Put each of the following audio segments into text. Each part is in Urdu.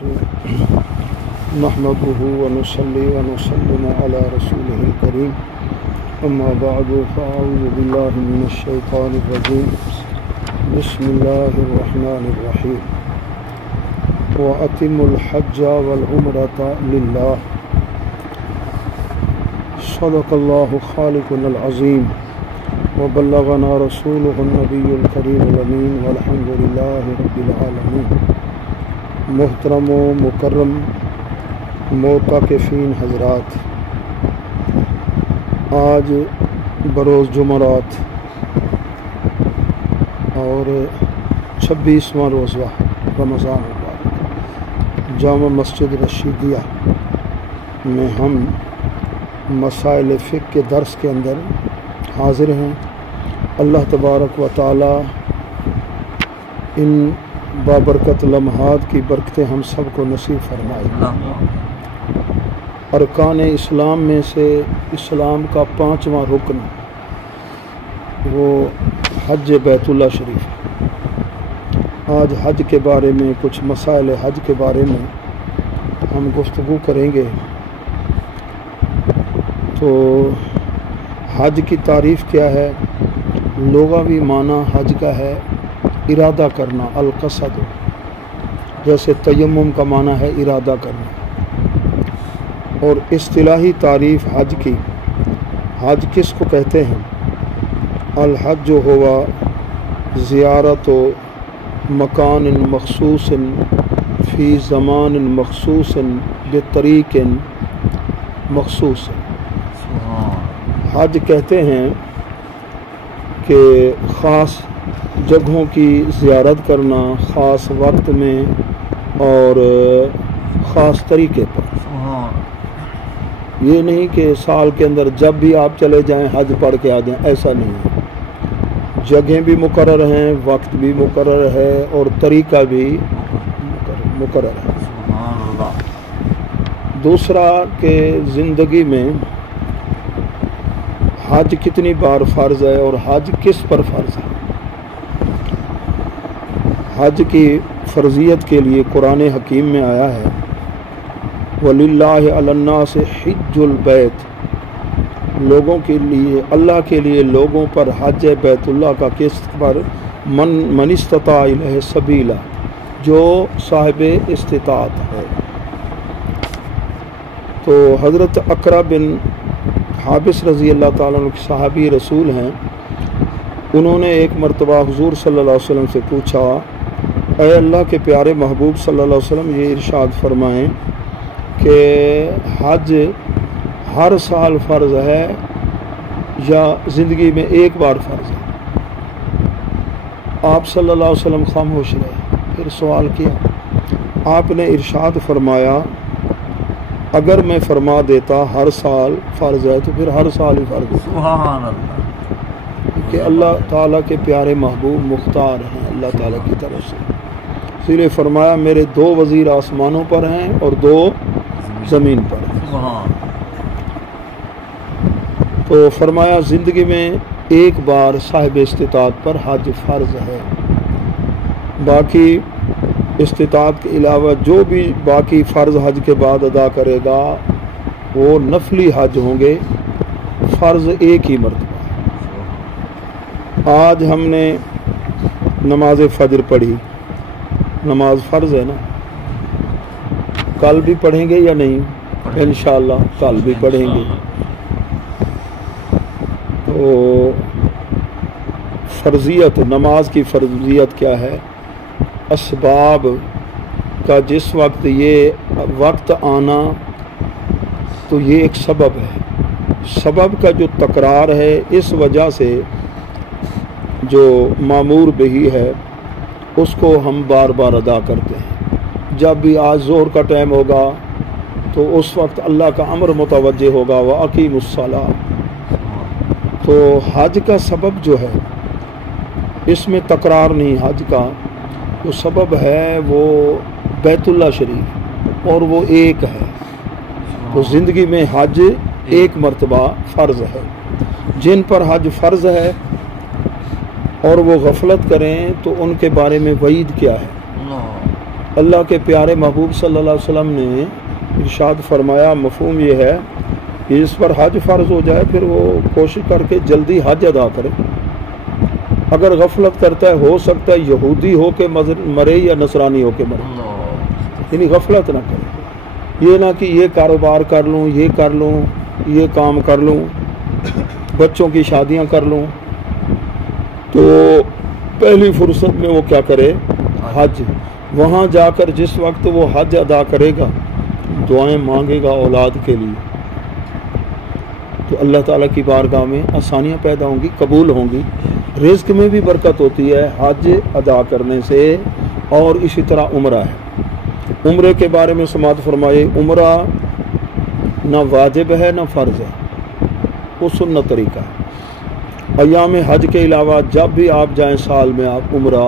الرحيم نحمده ونصلي ونسلم على رسوله الكريم أما بعد فأعوذ بالله من الشيطان الرجيم بسم الله الرحمن الرحيم وأتموا الحج والعمرة لله صدق الله خالقنا العظيم وبلغنا رسوله النبي الكريم الأمين والحمد لله رب العالمين. محترم و مکرم معتکفین حضرات، آج بروز جمعرات اور 26واں روزہ رمضان مبارک جامع مسجد رشیدیہ میں ہم مسائل فقہ کے درس کے اندر حاضر ہیں۔ اللہ تبارک و تعالی ان بابرکت لمحات کی برکتیں ہم سب کو نصیب فرمائے۔ ارکان اسلام میں سے اسلام کا 5واں رکن وہ حج بیت اللہ شریف ہے۔ آج حج کے بارے میں کچھ مسائل حج کے بارے میں ہم گفتگو کریں گے۔ تو حج کی تعریف کیا ہے؟ لغوی معنی حج کا ہے ارادہ کرنا، القصد، جیسے تیمم کا معنی ہے ارادہ کرنا۔ اور اصطلاحی تعریف حج کی، حج کس کو کہتے ہیں؟ الحج ہوا زیارت و مکان مخصوص فی زمان مخصوص بطریق مخصوص۔ حج کہتے ہیں کہ خاص جگہوں کی زیارت کرنا خاص وقت میں اور خاص طریقے پر۔ یہ نہیں کہ سال کے اندر جب بھی آپ چلے جائیں حج پڑھ کے آ جائیں، ایسا نہیں ہے۔ جگہیں بھی مقرر ہیں، وقت بھی مقرر ہے اور طریقہ بھی مقرر ہے۔ دوسرا کہ زندگی میں حج کتنی بار فرض ہے اور حج کس پر فرض ہے۔ حج کی فرضیت کے لیے قرآن حکیم میں آیا ہے وَلِلَّهِ عَلَى النَّاسِ حِجُّ الْبَيْتِ، لوگوں کے لیے، اللہ کے لیے لوگوں پر حج بیت اللہ کا کس پر؟ من استطاع الیہ سبیلا، جو صاحب استطاعت ہے۔ تو حضرت اقرا بن حابس رضی اللہ تعالیٰ عنہ صحابی رسول ہیں، انہوں نے ایک مرتبہ حضور صلی اللہ علیہ وسلم سے پوچھا، اے اللہ کے پیارے محبوب صلی اللہ علیہ وسلم، یہ ارشاد فرمائیں کہ حج ہر سال فرض ہے یا زندگی میں ایک بار فرض ہے؟ آپ صلی اللہ علیہ وسلم خاموش رہے۔ پھر سوال کیا، آپ نے ارشاد فرمایا اگر میں فرما دیتا ہر سال فرض ہے تو پھر ہر سال ہی فرض ہے۔ سبحان اللہ، کہ اللہ تعالیٰ کے پیارے محبوب مختار ہیں اللہ تعالیٰ کی طرف سے، اس لیے فرمایا میرے 2 وزیر آسمانوں پر ہیں اور 2 زمین پر ہیں۔ تو فرمایا زندگی میں ایک بار صاحب استطاعت پر حج فرض ہے، باقی استطاعت کے علاوہ جو بھی باقی فرض حج کے بعد ادا کرے گا وہ نفلی حج ہوں گے، فرض ایک ہی مرتبہ۔ آج ہم نے نماز فجر پڑھی، نماز فرض ہے نا، کل بھی پڑھیں گے یا نہیں؟ انشاءاللہ کل بھی پڑھیں گے۔ تو فرضیت، نماز کی فرضیت کیا ہے؟ اسباب کا جس وقت یہ وقت آنا تو یہ ایک سبب ہے، سبب کا جو تکرار ہے اس وجہ سے جو معمور بہی ہے اس کو ہم بار بار ادا کرتے ہیں۔ جب بھی آج ظہر کا ٹائم ہوگا تو اس وقت اللہ کا امر متوجہ ہوگا وَأَقِیمُوا الصَّلَاةَ۔ تو حج کا سبب جو ہے اس میں تکرار نہیں، حج کا جو سبب ہے وہ بیت اللہ شریف اور وہ ایک ہے۔ تو زندگی میں حج ایک مرتبہ فرض ہے۔ جن پر حج فرض ہے اور وہ غفلت کریں تو ان کے بارے میں وعید کیا ہے؟ اللہ کے پیارے محبوب صلی اللہ علیہ وسلم نے ارشاد فرمایا، مفہوم یہ ہے کہ اس پر حج فرض ہو جائے پھر وہ کوشش کر کے جلدی حج ادا کرے. اگر غفلت کرتا ہے ہو سکتا ہے یہودی ہو کے مرے یا نصرانی ہو کے مرے، یعنی غفلت نہ کرے. یہ نہ کہ یہ کاروبار کر لوں، یہ کر لوں، یہ کام کر لوں، بچوں کی شادیاں کر لوں، تو پہلی فرصت میں وہ کیا کرے؟ حج. وہاں جا کر جس وقت وہ حج ادا کرے گا دعائیں مانگے گا اولاد کے لیے، تو اللہ تعالیٰ کی بارگاہ میں آسانیاں پیدا ہوں گی، قبول ہوں گی. رزق میں بھی برکت ہوتی ہے حج ادا کرنے سے. اور اسی طرح عمرہ ہے. عمرے کے بارے میں سماعت فرمائے، عمرہ نہ واجب ہے نہ فرض ہے، وہ سنت طریقہ ہے. ایام حج کے علاوہ جب بھی آپ جائیں سال میں آپ عمرہ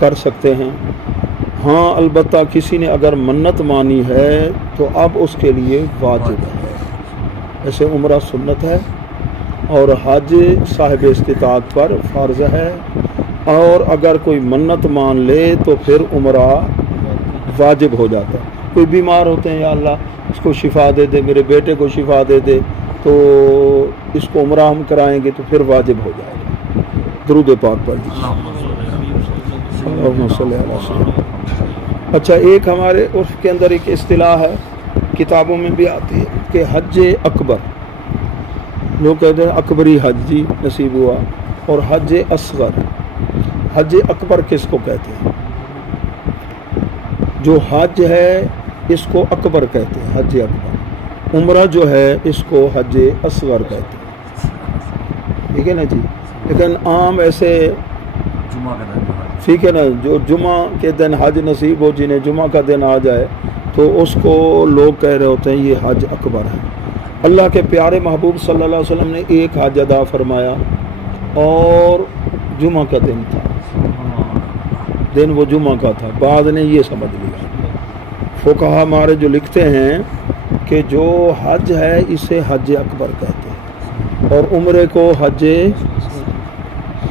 کر سکتے ہیں. ہاں البتہ کسی نے اگر منت مانی ہے تو اب اس کے لیے واجب ہے. ایسے عمرہ سنت ہے اور حج صاحب استطاعت پر فرض ہے. اور اگر کوئی منت مان لے تو پھر عمرہ واجب ہو جاتا ہے. کوئی بیمار ہوتے ہیں، یا اللہ اس کو شفا دے دے، میرے بیٹے کو شفا دے دے، تو اس کو عمرہ ہم کرائیں گے تو پھر واجب ہو جائے گا. درود پاک پڑھ لیجیے. اللہم صلی علی سیدنا. اچھا، ایک ہمارے اس کے اندر ایک اصطلاح ہے، کتابوں میں بھی آتی ہے کہ حج اکبر. لوگ کہتے ہیں اکبری حج جی نصیب ہوا، اور حج اصغر. حج اکبر کس کو کہتے ہیں؟ جو حج ہے اس کو اکبر کہتے ہیں، حج اکبر. عمرہ جو ہے اس کو حج اصغر کہتے ہیں. ٹھیک ہے نا جی. لیکن عام ایسے ٹھیک ہے نا، جو جمعہ کے دن حج نصیب ہو، جنہیں جمعہ کا دن آ جائے تو اس کو لوگ کہہ رہے ہوتے ہیں یہ حج اکبر ہے. اللہ کے پیارے محبوب صلی اللہ علیہ وسلم نے ایک حج ادا فرمایا اور جمعہ کا دن تھا، دن وہ جمعہ کا تھا. بعد نے یہ سمجھ لیا، فقہا ہمارے جو لکھتے ہیں کہ جو حج ہے اسے حج اکبر کہتے ہیں اور عمرے کو حج.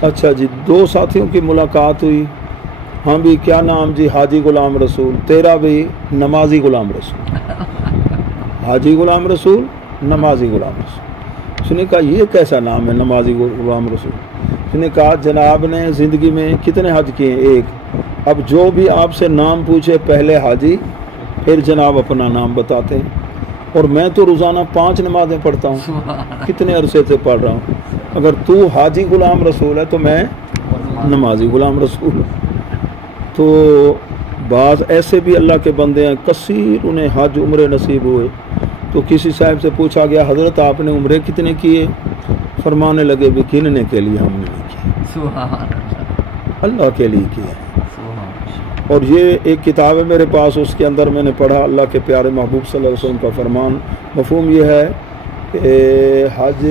اچھا جی، دو ساتھیوں کی ملاقات ہوئی. ہاں بھی کیا نام جی؟ حاجی غلام رسول. تیرا بھی؟ نمازی غلام رسول. حاجی غلام رسول، نمازی غلام رسول. اس نے کہا یہ کیسا نام ہے نمازی غلام رسول؟ اس نے کہا جناب نے زندگی میں کتنے حج کیے؟ ایک. اب جو بھی آپ سے نام پوچھے پہلے حاجی، پھر جناب اپنا نام بتاتے ہیں. اور میں تو روزانہ 5 نمازیں پڑھتا ہوں، کتنے عرصے سے پڑھ رہا ہوں. اگر تو حاجی غلام رسول ہے تو میں نمازی غلام رسول. تو بعض ایسے بھی اللہ کے بندے ہیں کثیر انہیں حج عمرے نصیب ہوئے. تو کسی صاحب سے پوچھا گیا حضرت آپ نے عمرے کتنے کیے؟ فرمانے لگے بھی گننے کے لیے ہم نے نہیں کیے، اللہ کے لیے کیا. اور یہ ایک کتاب ہے میرے پاس، اس کے اندر میں نے پڑھا اللہ کے پیارے محبوب صلی اللہ علیہ وسلم کا فرمان. مفہوم یہ ہے کہ حج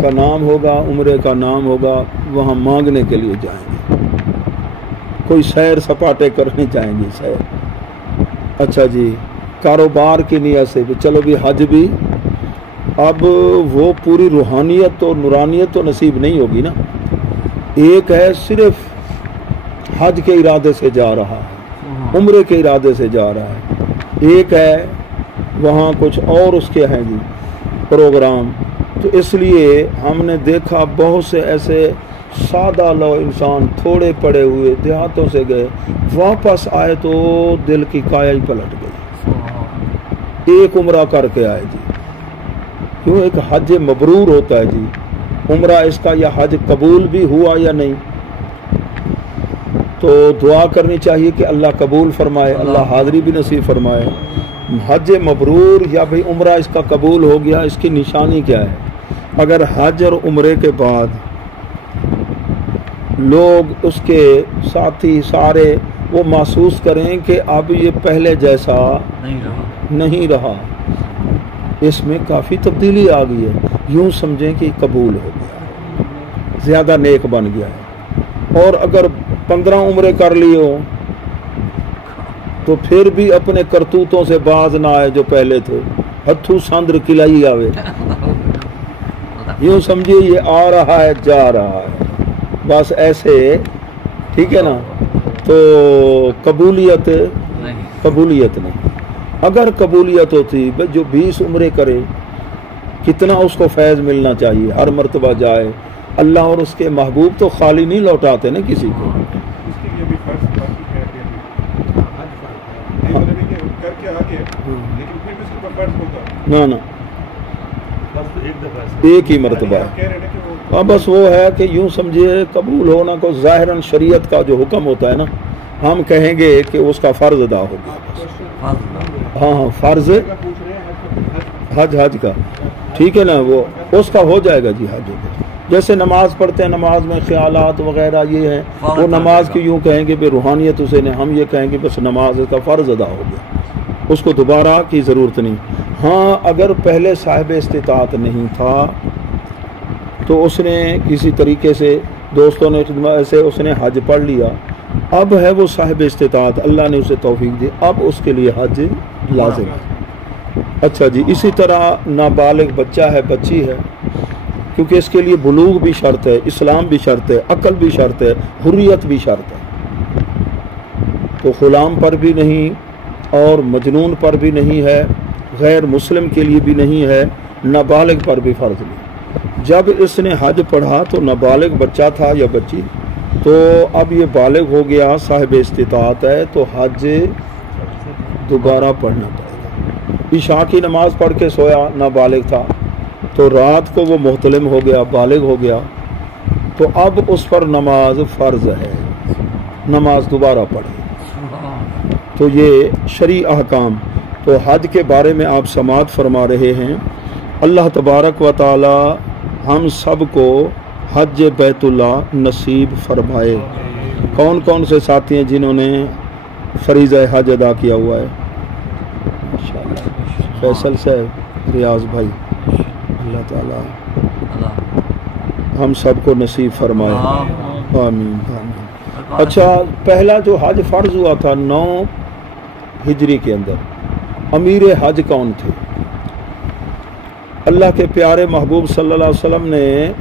کا نام ہوگا، عمرے کا نام ہوگا، وہاں مانگنے کے لیے جائیں گے، کوئی سیر سپاٹے کرنے جائیں گے سیر. اچھا جی، کاروبار کی نیت سے بھی چلو بھی حج بھی. اب وہ پوری روحانیت اور نورانیت تو نصیب نہیں ہوگی نا. ایک ہے صرف حج کے ارادے سے جا رہا ہے، عمرے کے ارادے سے جا رہا ہے. ایک ہے وہاں کچھ اور اس کے ہیں جی پروگرام. تو اس لیے ہم نے دیکھا بہت سے ایسے سادہ لو انسان تھوڑے پڑے ہوئے دیہاتوں سے گئے، واپس آئے تو دل کی کایا ہی پلٹ گئی. ایک عمرہ کر کے آئے جی. کیوں؟ ایک حج مبرور ہوتا ہے جی. عمرہ اس کا یا حج قبول بھی ہوا یا نہیں، تو دعا کرنی چاہیے کہ اللہ قبول فرمائے، اللہ حاضری بھی نصیب فرمائے. حج مبرور یا بھئی عمرہ اس کا قبول ہو گیا، اس کی نشانی کیا ہے؟ اگر حج اور عمرے کے بعد لوگ اس کے ساتھی سارے وہ محسوس کریں کہ اب یہ پہلے جیسا نہیں رہا، اس میں کافی تبدیلی آ گئی ہے، یوں سمجھیں کہ قبول ہو گیا، زیادہ نیک بن گیا ہے. اور اگر 15 عمرے کر لیو تو پھر بھی اپنے کرتوتوں سے باز نہ آئے جو پہلے تھے. ہتھو ساندر کلائی آوے، یوں سمجھیے یہ آ رہا ہے جا رہا ہے، بس ایسے. ٹھیک ہے نا. تو قبولیت نہیں. اگر قبولیت ہوتی بھائی جو 20 عمرے کرے کتنا اس کو فیض ملنا چاہیے، ہر مرتبہ جائے. اللہ اور اس کے محبوب تو خالی نہیں لوٹاتے نا کسی کو. نہ ایک ہی مرتبہ ہے. بس وہ ہے کہ یوں سمجھیے قبول ہونا کو ظاہراً شریعت کا جو حکم ہوتا ہے نا، ہم کہیں گے کہ اس کا فرض ادا ہو گیا. ہاں فرض حج کا ٹھیک ہے نا، وہ اس کا ہو جائے گا. جی حج جیسے نماز پڑھتے ہیں، نماز میں خیالات وغیرہ یہ ہیں، وہ نماز کی یوں کہیں گے بے روحانیت اسے نے، ہم یہ کہیں گے بس نماز کا فرض ادا ہو گیا، اس کو دوبارہ کی ضرورت نہیں. ہاں اگر پہلے صاحب استطاعت نہیں تھا تو اس نے کسی طریقے سے دوستوں نے سے اس نے حج پڑھ لیا، اب ہے وہ صاحب استطاعت، اللہ نے اسے توفیق دی، اب اس کے لیے حج لازم ہے. اچھا جی، اسی طرح نابالغ بچہ ہے، بچی ہے، کیونکہ اس کے لیے بلوغ بھی شرط ہے، اسلام بھی شرط ہے، عقل بھی شرط ہے، حریت بھی شرط ہے. تو غلام پر بھی نہیں اور مجنون پر بھی نہیں ہے، غیر مسلم کے لیے بھی نہیں ہے، نابالغ پر بھی فرض نہیں. جب اس نے حج پڑھا تو نابالغ بچہ تھا یا بچی، تو اب یہ بالغ ہو گیا، صاحب استطاعت ہے، تو حج دوبارہ پڑھنا پڑے گا. عشاء کی نماز پڑھ کے سویا، نابالغ تھا، تو رات کو وہ محتلم ہو گیا، بالغ ہو گیا، تو اب اس پر نماز فرض ہے، نماز دوبارہ پڑھے. تو یہ شرعی احکام. تو حج کے بارے میں آپ سماعت فرما رہے ہیں. اللہ تبارک و تعالی ہم سب کو حج بیت اللہ نصیب فرمائے. کون کون سے ساتھی ہیں جنہوں نے فریضہ حج ادا کیا ہوا ہے؟ فیصل صاحب، ریاض بھائی، اللہ تعالی ہم سب کو نصیب فرمائے. آمین آمین. اچھا، پہلا جو حج فرض ہوا تھا 9 ہجری کے اندر، امیر حج کون تھے؟ اللہ کے پیارے محبوب صلی اللہ علیہ وسلم نے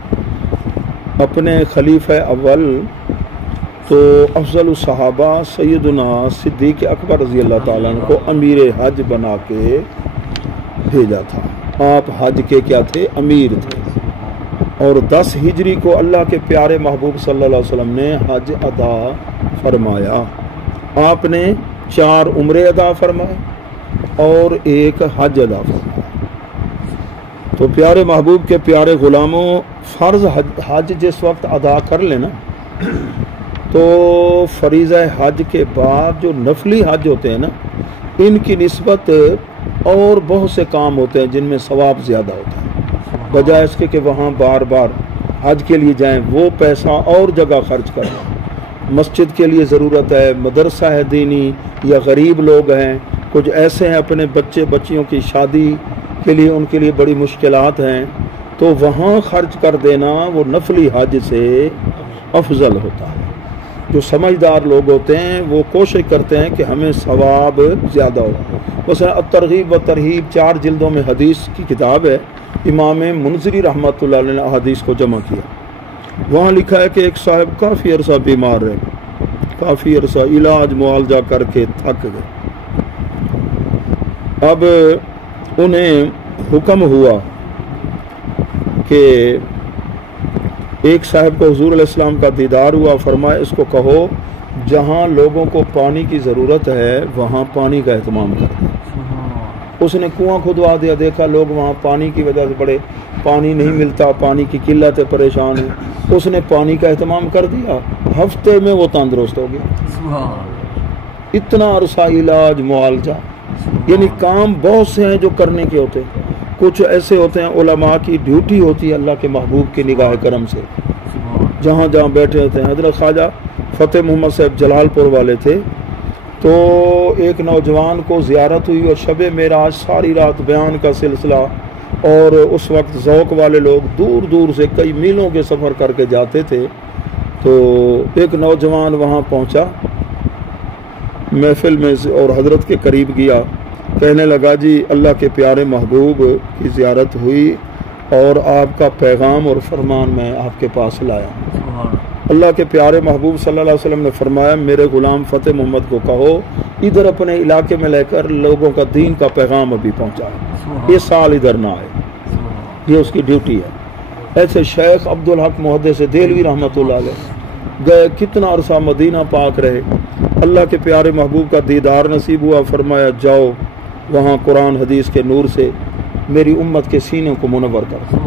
اپنے خلیفہ اول تو افضل الصحابہ سیدنا صدیق اکبر رضی اللہ تعالیٰ عنہ کو امیر حج بنا کے بھیجا تھا. آپ حج کے کیا تھے؟ امیر تھے. اور 10 ہجری کو اللہ کے پیارے محبوب صلی اللہ علیہ وسلم نے حج ادا فرمایا. آپ نے 4 عمرے ادا فرمائے اور 1 حج ادا فرمایا. تو پیارے محبوب کے پیارے غلاموں، فرض حج جس وقت ادا کر لینا تو فریضہ حج کے بعد جو نفلی حج ہوتے ہیں نا، ان کی نسبت اور بہت سے کام ہوتے ہیں جن میں ثواب زیادہ ہوتا ہے، بجائے اس کے کہ وہاں بار بار حج کے لیے جائیں، وہ پیسہ اور جگہ خرچ کریں. مسجد کے لیے ضرورت ہے، مدرسہ ہے دینی، یا غریب لوگ ہیں، کچھ ایسے ہیں اپنے بچے بچیوں کی شادی کے لیے ان کے لیے بڑی مشکلات ہیں، تو وہاں خرچ کر دینا وہ نفلی حج سے افضل ہوتا ہے. جو سمجھدار لوگ ہوتے ہیں وہ کوشش کرتے ہیں کہ ہمیں ثواب زیادہ ہو. مثلا الترغیب و ترہیب 4 جلدوں میں حدیث کی کتاب ہے، امام منذری رحمۃ اللہ علیہ نے حدیث کو جمع کیا. وہاں لکھا ہے کہ ایک صاحب کافی عرصہ بیمار رہے، کافی عرصہ علاج معالجہ کر کے تھک گئے. اب انہیں حکم ہوا کہ ایک صاحب کو حضور علیہ السلام کا دیدار ہوا، فرمایا اس کو کہو جہاں لوگوں کو پانی کی ضرورت ہے وہاں پانی کا اہتمام کر دیں. اس نے کنواں کھدوا دیا، دیکھا لوگ وہاں پانی کی وجہ سے بڑے پانی نہیں ملتا، پانی کی قلت ہے، پریشان ہے. اس نے پانی کا اہتمام کر دیا، ہفتے میں وہ تندرست ہو گیا. اتنا عرصہ علاج معالجہ، یعنی کام بہت سے ہیں جو کرنے کے ہوتے ہیں. کچھ ایسے ہوتے ہیں علماء کی ڈیوٹی ہوتی ہے اللہ کے محبوب کی نگاہ کرم سے، جہاں جہاں بیٹھے ہوتے ہیں. حضرت خواجہ فتح محمد صاحب جلال پور والے تھے، تو ایک نوجوان کو زیارت ہوئی اور شب معراج ساری رات بیان کا سلسلہ، اور اس وقت ذوق والے لوگ دور دور سے کئی میلوں کے سفر کر کے جاتے تھے. تو ایک نوجوان وہاں پہنچا محفل میں اور حضرت کے قریب گیا، کہنے لگا جی اللہ کے پیارے محبوب کی زیارت ہوئی اور آپ کا پیغام اور فرمان میں آپ کے پاس لایا. اللہ کے پیارے محبوب صلی اللہ علیہ وسلم نے فرمایا میرے غلام فتح محمد کو کہو ادھر اپنے علاقے میں لے کر لوگوں کا دین کا پیغام ابھی پہنچائے، یہ سال ادھر نہ آئے، یہ اس کی ڈیوٹی ہے۔ ایسے شیخ عبدالحق محدث دہلوی رحمۃ اللہ علیہ گئے، کتنا عرصہ مدینہ پاک رہے، اللہ کے پیارے محبوب کا دیدار نصیب ہوا، فرمایا جاؤ وہاں قرآن حدیث کے نور سے میری امت کے سینے کو منور کرو۔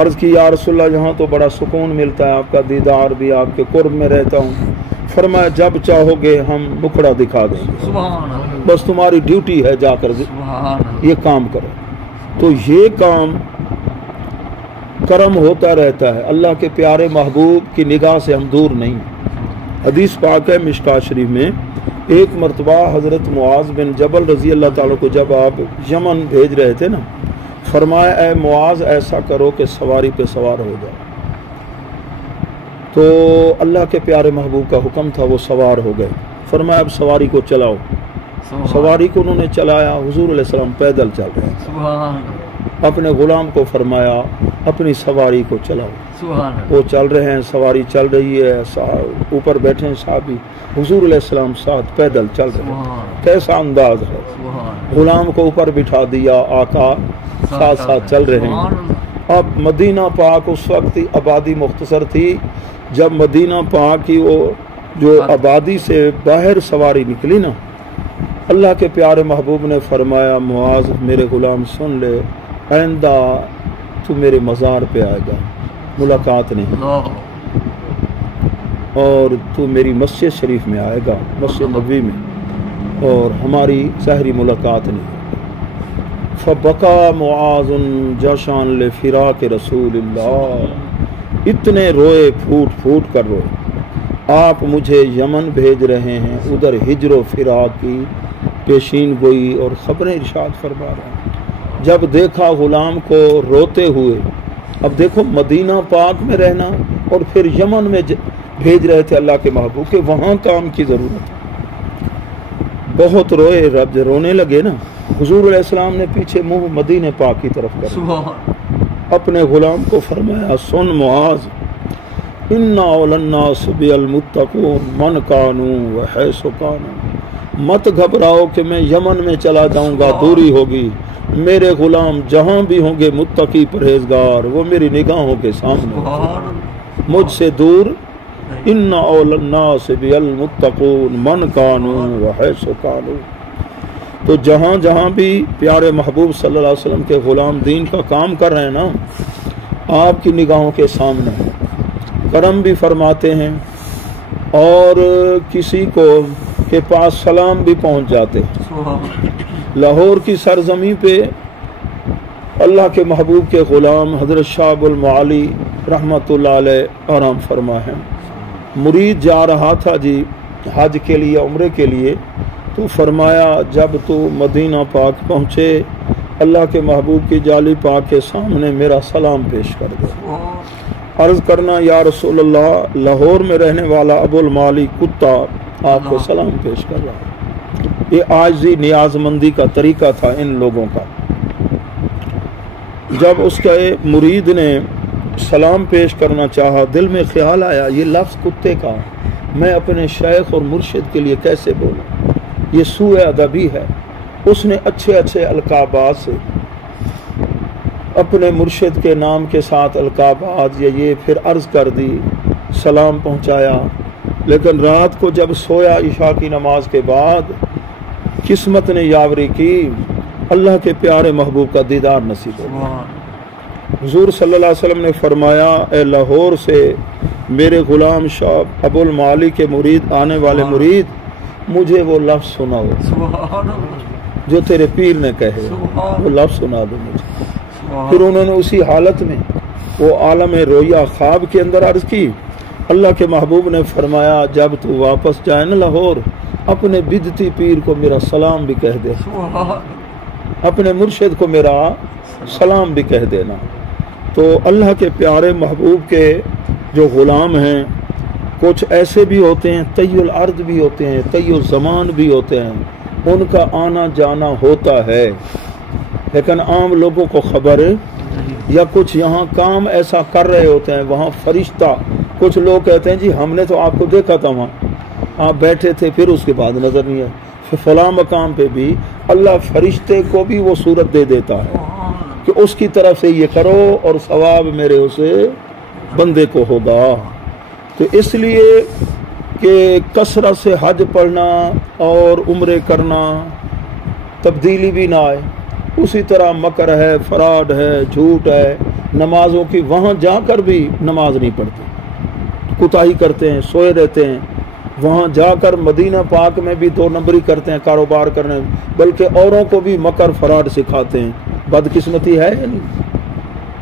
عرض کی یا رسول اللہ یہاں تو بڑا سکون ملتا ہے، آپ کا دیدار بھی، آپ کے قرب میں رہتا ہوں۔ فرمایا جب چاہو گے ہم مکھڑا دکھا دیں گے، بس تمہاری ڈیوٹی ہے جا کر یہ کام کرو۔ تو یہ کام کرم ہوتا رہتا ہے، اللہ کے پیارے محبوب کی نگاہ سے ہم دور نہیں۔ حدیث پاک ہے مشکاۃ شریف میں، ایک مرتبہ حضرت معاذ بن جبل رضی اللہ تعالیٰ کو جب آپ یمن بھیج رہے تھے نا، فرمایا اے معاذ ایسا کرو کہ سواری پہ سوار ہو جاؤ۔ تو اللہ کے پیارے محبوب کا حکم تھا، وہ سوار ہو گئے۔ فرمایا اب سواری کو چلاؤ، سواری کو انہوں نے چلایا، حضور علیہ السلام پیدل چل رہے ہیں، اپنے غلام کو فرمایا اپنی سواری کو چلاؤ، وہ چل رہے ہیں، سواری چل رہی ہے، اوپر بیٹھے ہیں صحابی، حضور علیہ السلام ساتھ پیدل چل رہے ہیں، کیسا انداز ہے، غلام کو اوپر بٹھا دیا، آقا ساتھ ساتھ چل رہے ہیں۔ اب مدینہ پاک اس وقت آبادی مختصر تھی، جب مدینہ پاک کی وہ جو آبادی سے باہر سواری نکلی نا، اللہ کے پیارے محبوب نے فرمایا معاذ میرے غلام سن لے، آئندہ تو میرے مزار پہ آئے گا، ملاقات نہیں، اور تو میری مسجد شریف میں آئے گا، مسجد نبوی میں، اور ہماری ظاہری ملاقات نہیں۔ فبکا معاذ جشان لفراق رسول اللہ، اتنے روئے، پھوٹ پھوٹ کر روئے، آپ مجھے یمن بھیج رہے ہیں، ادھر ہجر و فراق کی پیشین گوئی اور خبریں ارشاد فرما رہے ہیں۔ جب دیکھا غلام کو روتے ہوئے، اب دیکھو مدینہ پاک میں رہنا اور پھر یمن میں بھیج رہے تھے اللہ کے محبوب کے، وہاں کام کی ضرورت ہے، بہت روئے، رب رونے لگے نا، حضور علیہ السلام نے پیچھے منہ مدینہ پاک کی طرف کر اپنے غلام کو فرمایا سن معاذ، انا اولی الناس بالمتقون من کانوا وحیث کانوا، مت گھبراؤ کہ میں یمن میں چلا جاؤں گا، دوری ہوگی، میرے غلام جہاں بھی ہوں گے متقی پرہیزگار، وہ میری نگاہوں کے سامنے، مجھ سے دور، انا اولی الناس بالمتقون من کانوا وحیث کانوا۔ تو جہاں جہاں بھی پیارے محبوب صلی اللہ علیہ وسلم کے غلام دین کا کام کر رہے ہیں نا، آپ کی نگاہوں کے سامنے کرم بھی فرماتے ہیں، اور کسی کو کے پاس سلام بھی پہنچ جاتے ہیں۔ لاہور کی سرزمین پہ اللہ کے محبوب کے غلام حضرت شاہ ابو المعالی رحمۃ اللہ علیہ آرام فرما ہے، مرید جا رہا تھا جی حج کے لیے، عمرے کے لیے، تو فرمایا جب تو مدینہ پاک پہنچے اللہ کے محبوب کی جالی پاک کے سامنے میرا سلام پیش کر دو۔ عرض کرنا یا رسول اللہ لاہور میں رہنے والا ابو المعالی کتا آپ کو سلام پیش کر رہا ہے۔ یہ عاجزی نیاز مندی کا طریقہ تھا ان لوگوں کا۔ جب اس کے مرید نے سلام پیش کرنا چاہا، دل میں خیال آیا یہ لفظ کتے کا میں اپنے شیخ اور مرشد کے لیے کیسے بولوں، یہ سوء ادبی ہے۔ اس نے اچھے اچھے القابات سے اپنے مرشد کے نام کے ساتھ القابات یہ پھر عرض کر دی، سلام پہنچایا، لیکن رات کو جب سویا عشاء کی نماز کے بعد قسمت نے یاوری کی، اللہ کے پیارے محبوب کا دیدار نصیب ہوا۔ حضور صلی اللہ علیہ وسلم نے فرمایا اے لاہور سے میرے غلام شاہ ابو المعالی کے مرید آنے والے مرید، مجھے وہ لفظ سناؤ جو تیرے پیر نے کہے، وہ لفظ سنا دو مجھے۔ پھر انہوں نے اسی حالت میں وہ عالم رویا خواب کے اندر عرض کی، اللہ کے محبوب نے فرمایا جب تو واپس جائے نا لاہور، اپنے بدتی پیر کو میرا سلام بھی کہہ دے، اپنے مرشد کو میرا سلام بھی کہہ دینا۔ تو اللہ کے پیارے محبوب کے جو غلام ہیں کچھ ایسے بھی ہوتے ہیں، طی الارض بھی ہوتے ہیں، طی الزمان بھی ہوتے ہیں، ان کا آنا جانا ہوتا ہے لیکن عام لوگوں کو خبر، یا کچھ یہاں کام ایسا کر رہے ہوتے ہیں، وہاں فرشتہ کچھ لوگ کہتے ہیں جی ہم نے تو آپ کو دیکھا تھا وہاں آپ بیٹھے تھے، پھر اس کے بعد نظر نہیں آئے. فلاں مقام پہ بھی اللہ فرشتے کو بھی وہ صورت دے دیتا ہے کہ اس کی طرف سے یہ کرو اور ثواب میرے اسے بندے کو ہوگا. تو اس لیے کہ کثرت سے حج پڑھنا اور عمرے کرنا تبدیلی بھی نہ آئے. اسی طرح مکر ہے، فراڈ ہے، جھوٹ ہے، نمازوں کی وہاں جا کر بھی نماز نہیں پڑھتے، کوتاہی کرتے ہیں، سوئے رہتے ہیں. وہاں جا کر مدینہ پاک میں بھی 2 نمبری کرتے ہیں کاروبار کرنے، بلکہ اوروں کو بھی مکر فراڈ سکھاتے ہیں. بدقسمتی ہے یا نہیں؟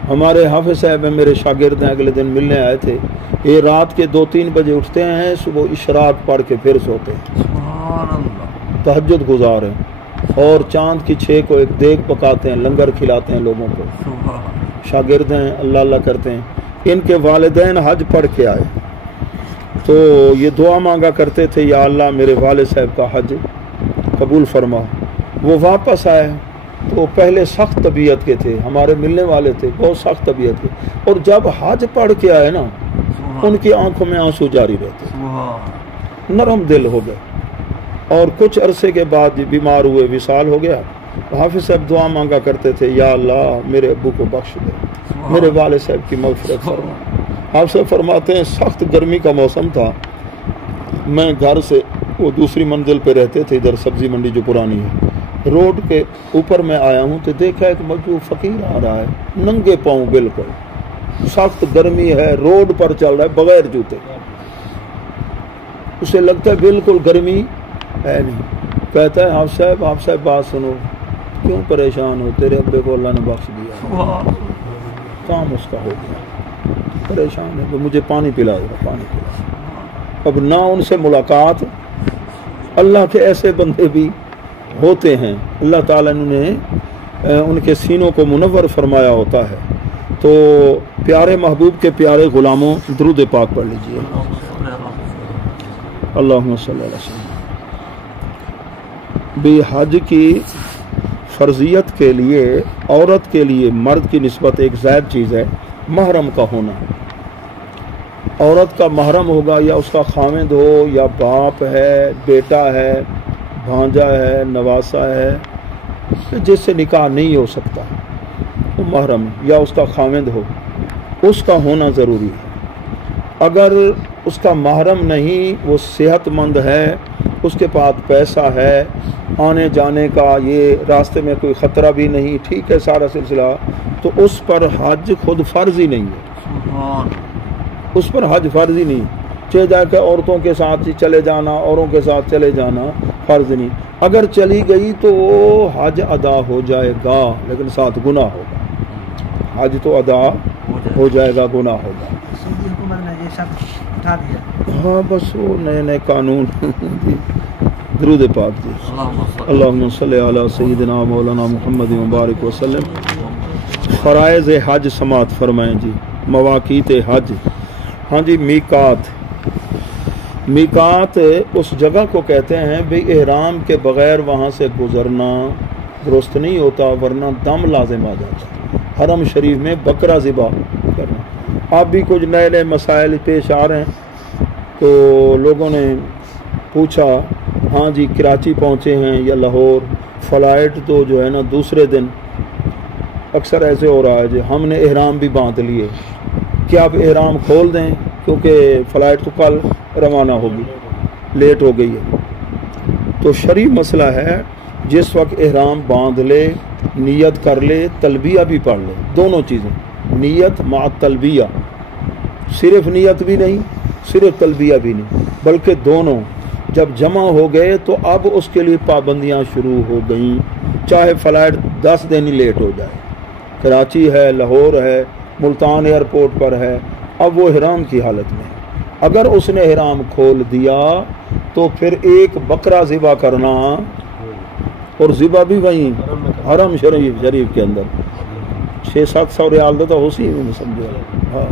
ہمارے حافظ صاحب ہیں، میرے شاگرد ہیں، اگلے دن ملنے آئے تھے. یہ رات کے 2-3 بجے اٹھتے ہیں، صبح اشراق پڑھ کے پھر سوتے ہیں، تہجد گزار ہیں، اور چاند کی 6 کو ایک دیگ پکاتے ہیں، لنگر کھلاتے ہیں لوگوں کو. شاگرد ہیں، اللہ اللہ کرتے ہیں. ان کے والدین حج پڑھ کے آئے تو یہ دعا مانگا کرتے تھے، یا اللہ میرے والد صاحب کا حج قبول فرما. وہ واپس آئے تو پہلے سخت طبیعت کے تھے، ہمارے ملنے والے تھے، بہت سخت طبیعت کے، اور جب حج پڑھ کے آئے نا ان کی آنکھوں میں آنسو جاری رہتے، نرم دل ہو گئے. اور کچھ عرصے کے بعد بیمار ہوئے، وصال ہو گیا. حافظ صاحب دعا مانگا کرتے تھے، یا اللہ میرے ابو کو بخش دے، میرے والد صاحب کی مغفرت فرما. آپ سے فرماتے ہیں سخت گرمی کا موسم تھا، میں گھر سے وہ دوسری منزل پہ رہتے تھے، ادھر سبزی منڈی جو پرانی ہے، روڈ کے اوپر میں آیا ہوں تو دیکھا ایک مجبور فقیر آ رہا ہے، ننگے پاؤں، بالکل سخت گرمی ہے، روڈ پر چل رہا ہے بغیر جوتے. اسے لگتا ہے بالکل گرمی ہے نہیں. کہتا ہے آپ صاحب بات سنو، کیوں پریشان ہو؟ تیرے ابے کو اللہ نے بخش دیا، کام اس کا ہو گیا، پریشان ہے، مجھے پانی پلا دو، پانی پلا. اب نہ ان سے ملاقات. اللہ کے ایسے بندے بھی ہوتے ہیں، اللہ تعالیٰ نے ان کے سینوں کو منور فرمایا ہوتا ہے. تو پیارے محبوب کے پیارے غلاموں، درود پاک پڑھ لیجئے. اللہم صلی اللہ علیہ وسلم. بھی حج کی فرضیت کے لیے عورت کے لیے مرد کی نسبت ایک زائد چیز ہے محرم کا ہونا. عورت کا محرم ہوگا یا اس کا خامند ہو، یا باپ ہے، بیٹا ہے، بھانجا ہے، نواسا ہے، جس سے نکاح نہیں ہو سکتا وہ محرم، یا اس کا خامند ہو، اس کا ہونا ضروری ہے. اگر اس کا محرم نہیں، وہ صحت مند ہے، اس کے پاس پیسہ ہے، آنے جانے کا یہ راستے میں کوئی خطرہ بھی نہیں، ٹھیک ہے سارا سلسلہ، تو اس پر حج خود فرض ہی نہیں ہے. اس پر حج فرض ہی نہیں. چلے جا کے عورتوں کے ساتھ چلے جانا، اوروں کے ساتھ چلے جانا فرض نہیں. اگر چلی گئی تو وہ حج ادا ہو جائے گا، لیکن ساتھ گناہ ہوگا. حج تو ادا ہو جائے گا، گناہ ہوگا. ہاں بس وہ نئے قانون. درود پاک دی. اللہم صلی علی سیدنا مولانا محمد مبارک وسلم. فرائض حج سماعت فرمائیں جی. مواقیت حج. ہاں جی، میقات. میقات اس جگہ کو کہتے ہیں بھی احرام کے بغیر وہاں سے گزرنا درست نہیں ہوتا، ورنہ دم لازم آ جاتا. حرم شریف میں بکرا ذبح کرنا. اب بھی کچھ نئے نئے مسائل پیش آ رہے ہیں، تو لوگوں نے پوچھا ہاں جی کراچی پہنچے ہیں یا لاہور، فلائٹ تو جو ہے نا دوسرے دن. اکثر ایسے ہو رہا ہے جی ہم نے احرام بھی باندھ لیے، کیا آپ احرام کھول دیں کیونکہ فلائٹ تو کل روانہ ہوگی، لیٹ ہو گئی ہے. تو شرعی مسئلہ ہے، جس وقت احرام باندھ لے، نیت کر لے، تلبیہ بھی پڑھ لے، دونوں چیزیں، نیت مع تلبیہ. صرف نیت بھی نہیں، صرف تلبیہ بھی نہیں، بلکہ دونوں جب جمع ہو گئے تو اب اس کے لیے پابندیاں شروع ہو گئیں، چاہے فلائٹ 10 دن ہی لیٹ ہو جائے. کراچی ہے، لاہور ہے، ملتان ایئرپورٹ پر ہے، اب وہ احرام کی حالت میں. اگر اس نے احرام کھول دیا تو پھر ایک بکرا ذبح کرنا، اور ذبح بھی وہیں حرم شریف کے اندر. 600-700 ریال دیتا ہو سی میں سمجھو. ہاں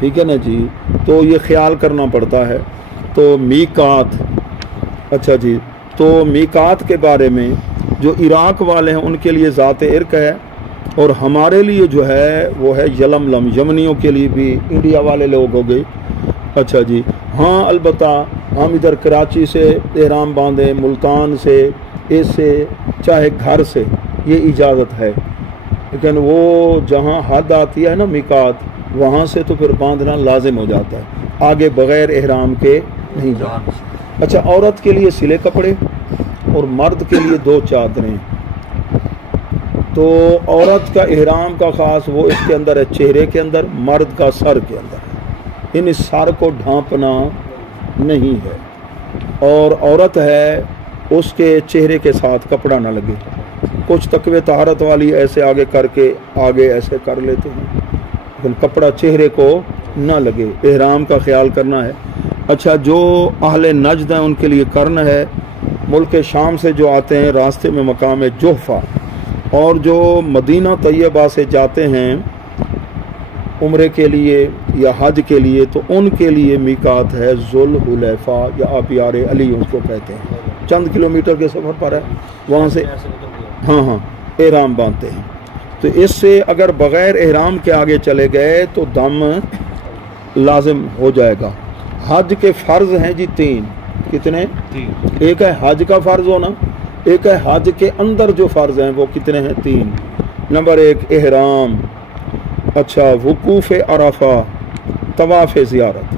ٹھیک ہے نا جی. تو یہ خیال کرنا پڑتا ہے. تو میقات. اچھا جی، تو میقات کے بارے میں جو عراق والے ہیں ان کے لیے ذات ارق ہے، اور ہمارے لیے جو ہے وہ ہے یلملم، یمنیوں کے لیے بھی انڈیا والے لوگ ہو گئے. اچھا جی ہاں البتہ ہم ادھر کراچی سے احرام باندھیں، ملتان سے، اس سے، چاہے گھر سے، یہ اجازت ہے. لیکن وہ جہاں حد آتی ہے نا میقات، وہاں سے تو پھر باندھنا لازم ہو جاتا ہے، آگے بغیر احرام کے نہیں جانا. اچھا عورت کے لیے سلے کپڑے اور مرد کے لیے 2 چادریں. تو عورت کا احرام کا خاص وہ اس کے اندر ہے چہرے کے اندر، مرد کا سر کے اندر ہے. ان سر کو ڈھانپنا نہیں ہے، اور عورت ہے اس کے چہرے کے ساتھ کپڑا نہ لگے. کچھ تقوی طہارت والی ایسے آگے کر کے آگے ایسے کر لیتے ہیں، لیکن کپڑا چہرے کو نہ لگے. احرام کا خیال کرنا ہے. اچھا جو اہل نجد ہیں ان کے لیے کرن ہے. ملک شام سے جو آتے ہیں راستے میں مقام جحفہ، اور جو مدینہ طیبہ سے جاتے ہیں عمرے کے لیے یا حج کے لیے، تو ان کے لیے میقات ہے ذوالحلیفہ یا آبیار علی اس کو کہتے ہیں. چند کلومیٹر کے سفر پر ہے، وہاں سے ہاں احرام باندھتے ہیں. تو اس سے اگر بغیر احرام کے آگے چلے گئے تو دم لازم ہو جائے گا. حج کے فرض ہیں جی 3. کتنے؟ ایک ہے حج کا فرض ہونا، ایک ہے حج کے اندر جو فرض ہیں وہ کتنے ہیں؟ 3. نمبر 1 احرام. اچھا وقوف عرفہ، طواف زیارت.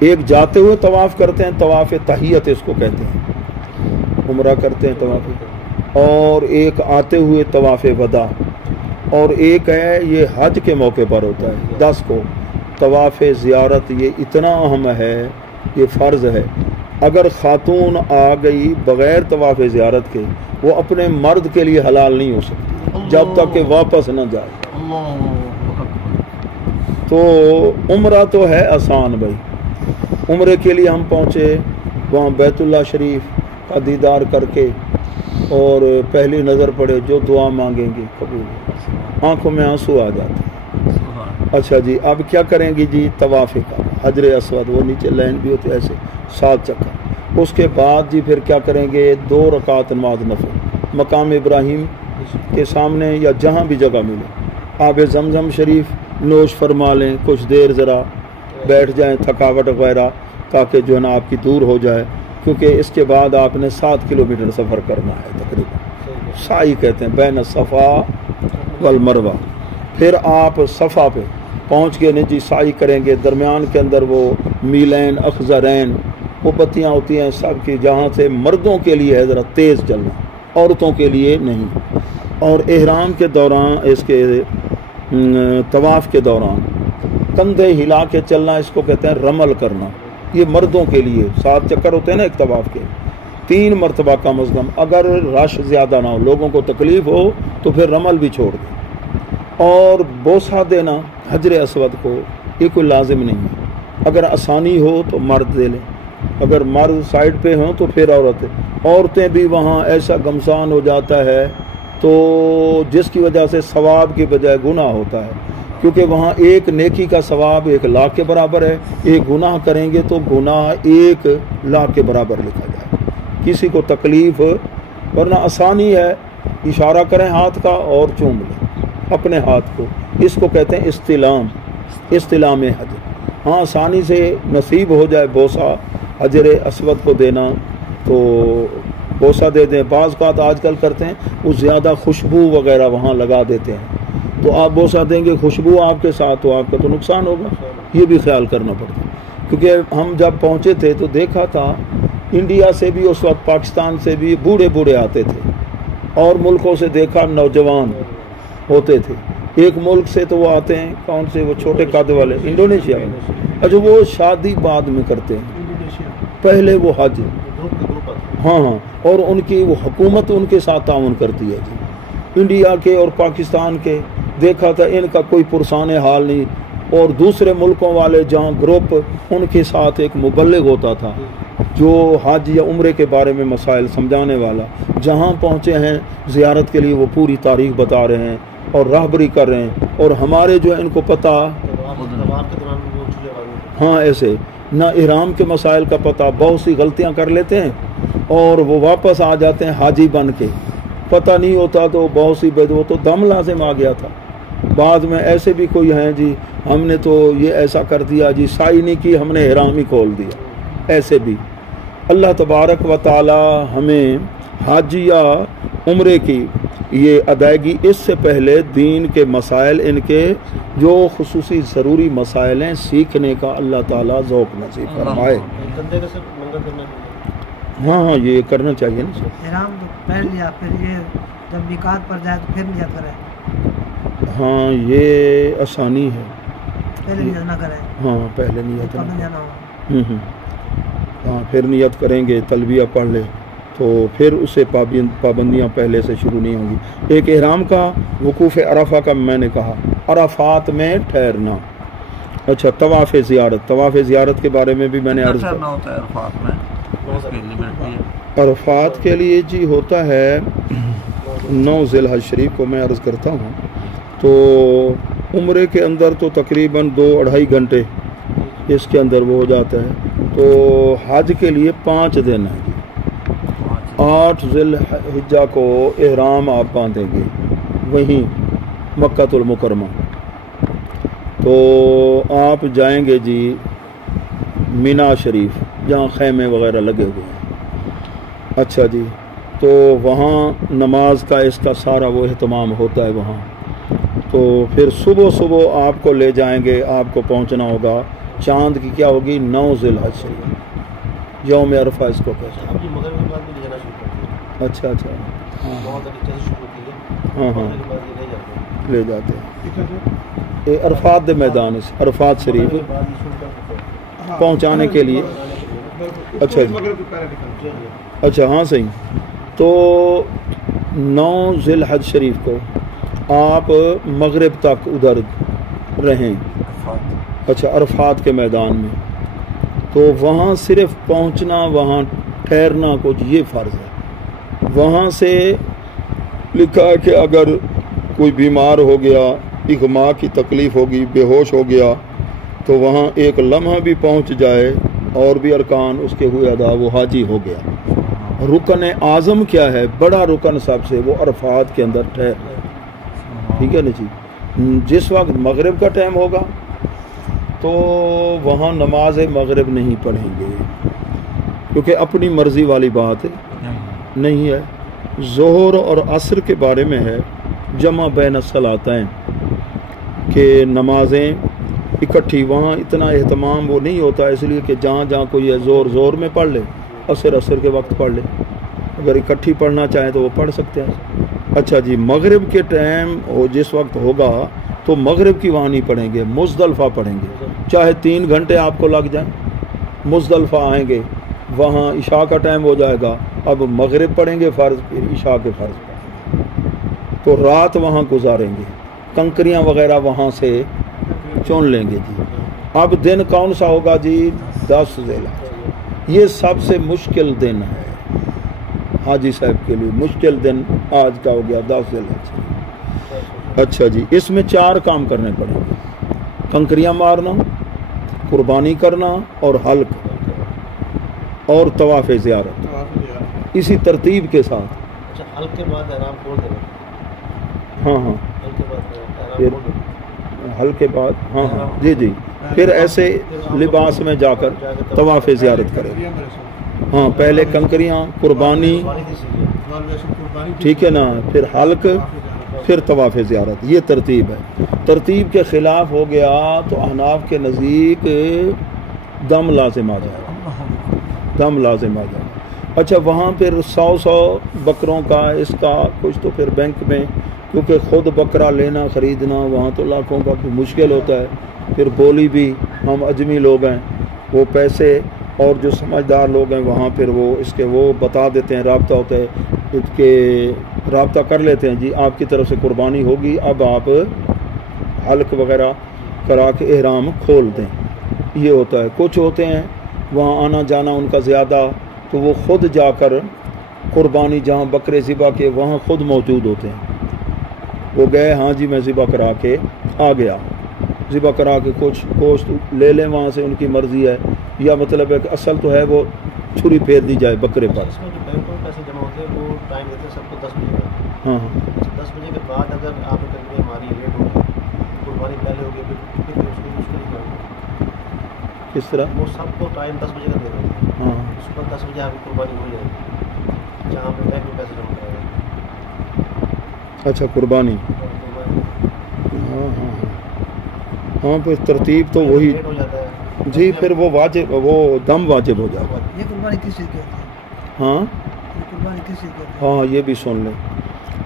ایک جاتے ہوئے طواف کرتے ہیں، طواف تحیت اس کو کہتے ہیں، عمرہ کرتے ہیں طواف. اور ایک آتے ہوئے طواف وداع. اور ایک ہے یہ حج کے موقع پر ہوتا ہے 10 کو طواف زیارت. یہ اتنا اہم ہے، یہ فرض ہے. اگر خاتون آ گئی بغیر طواف زیارت کے، وہ اپنے مرد کے لیے حلال نہیں ہو سکتی جب تک کہ واپس نہ جائے. تو عمرہ تو ہے آسان بھائی. عمرے کے لیے ہم پہنچے وہاں بیت اللہ شریف کا دیدار کر کے، اور پہلی نظر پڑے جو دعا مانگیں گے قبول، آنکھوں میں آنسو آ جاتے ہیں. اچھا جی اب کیا کریں گی جی؟ طواف کا حجر اسود، وہ نیچے لائن بھی ہوتی ہے ایسے 7 چکر. اس کے بعد جی پھر کیا کریں گے؟ 2 رکعت نماز نفل مقام ابراہیم کے سامنے یا جہاں بھی جگہ ملے. آب زمزم شریف نوش فرما لیں، کچھ دیر ذرا بیٹھ جائیں، تھکاوٹ وغیرہ تاکہ جو ہے نا آپ کی دور ہو جائے. کیونکہ اس کے بعد آپ نے 7 کلومیٹر سفر کرنا ہے تقریباً. سعی کہتے ہیں بین صفا والمروہ. پھر آپ صفا پہ پہنچ کے جی سعی کریں گے. درمیان کے اندر وہ میلین اخضرین وہ بتیاں ہوتی ہیں سب کی، جہاں سے مردوں کے لیے ہے ذرا تیز چلنا، عورتوں کے لیے نہیں. اور احرام کے دوران، اس کے طواف کے دوران کندھے ہلا کے چلنا، اس کو کہتے ہیں رمل کرنا. یہ مردوں کے لیے 7 چکر ہوتے ہیں نا ایک طواف کے، 3 مرتبہ کم از کم. اگر رش زیادہ نہ ہو، لوگوں کو تکلیف ہو، تو پھر رمل بھی چھوڑ دیں. اور بوسہ دینا حجر اسود کو یہ کوئی لازم نہیں ہے. اگر آسانی ہو تو مرد دے لیں، اگر مرد سائڈ پہ ہوں تو پھر عورتیں بھی وہاں ایسا گمسان ہو جاتا ہے تو جس کی وجہ سے ثواب کی بجائے گناہ ہوتا ہے. کیونکہ وہاں ایک نیکی کا ثواب 1 لاکھ کے برابر ہے، ایک گناہ کریں گے تو گناہ 1 لاکھ کے برابر لکھا جائے. کسی کو تکلیف، ورنہ آسانی ہے، اشارہ کریں ہاتھ کا اور چوم لیں اپنے ہاتھ کو. اس کو کہتے ہیں استلام حج. ہاں آسانی سے نصیب ہو جائے بوسہ حجر اسود کو دینا تو بوسہ دے دیں. بعض اوقات آج کل کرتے ہیں وہ زیادہ خوشبو وغیرہ وہاں لگا دیتے ہیں، تو آپ بوسہ دیں گے خوشبو آپ کے ساتھ تو آپ کا تو نقصان ہوگا. یہ بھی خیال کرنا پڑتا ہے. کیونکہ ہم جب پہنچے تھے تو دیکھا تھا انڈیا سے بھی اس وقت، پاکستان سے بھی بوڑھے آتے تھے، اور ملکوں سے دیکھا نوجوان ہوتے تھے. ایک ملک سے تو وہ آتے ہیں، کون سے؟ وہ چھوٹے قد والے، انڈونیشیا میں. اچھا وہ شادی بعد میں کرتے ہیں، پہلے وہ حج. ہاں اور ان کی وہ حکومت ان کے ساتھ تعاون کرتی ہے جی. انڈیا کے اور پاکستان کے دیکھا تھا ان کا کوئی پرسان حال نہیں. اور دوسرے ملکوں والے جہاں گروپ، ان کے ساتھ ایک مبلغ ہوتا تھا جو حج یا عمرے کے بارے میں مسائل سمجھانے والا. جہاں پہنچے ہیں زیارت کے لیے وہ پوری تاریخ بتا رہے ہیں اور راہبری کر رہے ہیں. اور ہمارے جو ہے ان کو پتہ، ہاں ایسے نہ احرام کے مسائل کا پتہ، بہت سی غلطیاں کر لیتے ہیں اور وہ واپس آ جاتے ہیں حاجی بن کے پتہ نہیں ہوتا تو بہت سی وہ تو دم لازم آ گیا تھا. بعد میں ایسے بھی کوئی ہیں جی ہم نے تو یہ ایسا کر دیا جی سائی نہیں کی ہم نے احرام ہی کھول دیا. ایسے بھی اللہ تبارک و تعالی ہمیں حج یا عمرے کی یہ ادائیگی اس سے پہلے دین کے مسائل ان کے جو خصوصی ضروری مسائل ہیں سیکھنے کا اللہ تعالیٰ ذوق نصیب فرمائے. ہاں یہ کرنا چاہیے نا سر. احرام تو پہن لیا پھر یہ جب میقات پر جائے تو پھر نیت کرے. ہاں یہ آسانی ہے. پہلے نیت نہ کرے. ہاں پہلے نیت جانا ہو. ہاں پھر نیت کریں گے تلبیہ پڑھ لے تو پھر اسے پابندیاں پہلے سے شروع نہیں ہوں گی. ایک احرام کا وقوف عرفہ کا میں نے کہا عرفات میں ٹھہرنا. اچھا طواف زیارت کے بارے میں بھی میں نے عرض کیا. عرفات کے لیے جی ہوتا ہے 9 ذی الحج شریف کو میں عرض کرتا ہوں. تو عمرے کے اندر تو تقریباً 2-2.5 گھنٹے اس کے اندر وہ ہو جاتا ہے. تو حج کے لیے 5 دن ہیں. 8 ذی الحجہ کو احرام آپ باندھیں گے وہیں مکہ المکرمہ. تو آپ جائیں گے جی مینا شریف جہاں خیمے وغیرہ لگے ہوئے ہیں. اچھا جی تو وہاں نماز کا اس کا سارا وہ اہتمام ہوتا ہے وہاں. تو پھر صبح آپ کو لے جائیں گے. آپ کو پہنچنا ہوگا چاند کی کیا ہوگی 9 ذی الحج شریف یوم عرفہ اس کو کہتے ہیں. اچھا ہاں لے جاتے ہیں عرفات دے میدان سے عرفات شریف پہنچانے کے لیے. اچھا جی اچھا ہاں صحیح. تو 9 ذی الحج شریف کو آپ مغرب تک ادھر رہیں. اچھا عرفات کے میدان میں. تو وہاں صرف پہنچنا وہاں ٹھہرنا کچھ یہ فرض ہے. وہاں سے لکھا ہے کہ اگر کوئی بیمار ہو گیا اغما کی تکلیف ہوگی بے ہوش ہو گیا تو وہاں ایک لمحہ بھی پہنچ جائے اور بھی ارکان اس کے ہوئے ادا وہ حاجی ہو گیا. رکن اعظم کیا ہے بڑا رکن سب سے وہ عرفات کے اندر ٹھہر. ٹھیک ہے نا جی. جس وقت مغرب کا ٹائم ہوگا تو وہاں نماز مغرب نہیں پڑھیں گے کیونکہ اپنی مرضی والی بات نہیں ہے. ظہر اور عصر کے بارے میں ہے جمع بین الصلاتین کہ نمازیں اکٹھی. وہاں اتنا اہتمام وہ نہیں ہوتا اس لیے کہ جہاں کوئی ہے زور میں پڑھ لے عصر کے وقت پڑھ لے. اگر اکٹھی پڑھنا چاہیں تو وہ پڑھ سکتے ہیں. اچھا جی مغرب کے ٹائم جس وقت ہوگا تو مغرب کی وہاں نہیں پڑھیں گے مزدلفہ پڑھیں گے. چاہے 3 گھنٹے آپ کو لگ جائیں مزدلفہ آئیں گے وہاں عشاء کا ٹائم ہو جائے گا. اب مغرب پڑھیں گے فرض پھر عشاء کے فرض پڑھیں گے تو رات وہاں گزاریں گے. کنکریاں وغیرہ وہاں سے چن لیں گے جی. اب دن کون سا ہوگا جی 10 ذی الحج. یہ سب سے مشکل دن ہے حاجی صاحب کے لیے. مشکل دن آج کا ہو گیا 10 ذی الحج. اچھا جی اس میں 4 کام کرنے پڑیں گے. کنکریاں مارنا قربانی کرنا اور حلق اور طواف زیارت اسی ترتیب کے ساتھ. اچھا حلق کے بعد احرام کھول دینا. ہاں پھر حلق کے بعد ہاں جی پھر ایسے لباس میں جا کر طواف زیارت کرے. ہاں پہلے کنکریاں قربانی ٹھیک ہے نا پھر حلق پھر طواف زیارت. یہ ترتیب ہے. ترتیب کے خلاف ہو گیا تو احناف کے نزدیک دم لازم آ جائے گا. اچھا وہاں پھر 100 بکروں کا اس کا کچھ تو پھر بینک میں کیونکہ خود بکرا لینا خریدنا وہاں تو لاکھوں کا مشکل ہوتا ہے. پھر بولی بھی ہم اجمی لوگ ہیں وہ پیسے اور جو سمجھدار لوگ ہیں وہاں پھر وہ اس کے وہ بتا دیتے ہیں رابطہ ہوتا ہے اس کے رابطہ کر لیتے ہیں جی آپ کی طرف سے قربانی ہوگی اب آپ حلق وغیرہ کرا کے احرام کھول دیں. یہ ہوتا ہے. کچھ ہوتے ہیں وہاں آنا جانا ان کا زیادہ تو وہ خود جا کر قربانی جہاں بکرے ذبح کے وہاں خود موجود ہوتے ہیں. وہ گئے ہاں جی میں ذبح کرا کے آ گیا ذبح کرا کے کچھ گوشت لے لیں وہاں سے ان کی مرضی ہے یا مطلب ہے کہ اصل تو ہے وہ چھری پھیر دی جائے بکرے پر. دیتے ہیں سب کو 10 بجے کا. ہاں 10 بجے کے بعد اگر آپ نے تلبیہ ماری لیٹ ہو گئی قربانی پہلے ہو گئی پھر اس کو نہیں کرنا. کس طرح؟ وہ سب کو ٹائم 10 بجے کا دے رہے ہیں. ہاں صبح 10 بجے آپ کی قربانی ہو جائے گی جہاں پہ بینک میں پیسے جمع کرائے گا. اچھا قربانی. ہاں ہاں ہاں پھر ترتیب تو وہی لیٹ ہو جاتا ہے جی. پھر وہ واجب وہ دم واجب ہو جائے گا. یہ قربانی کس چیز کی ہوتی ہے؟ ہاں یہ قربانی کس چیز کی ہوتی ہے؟ ہاں یہ بھی سن لیں.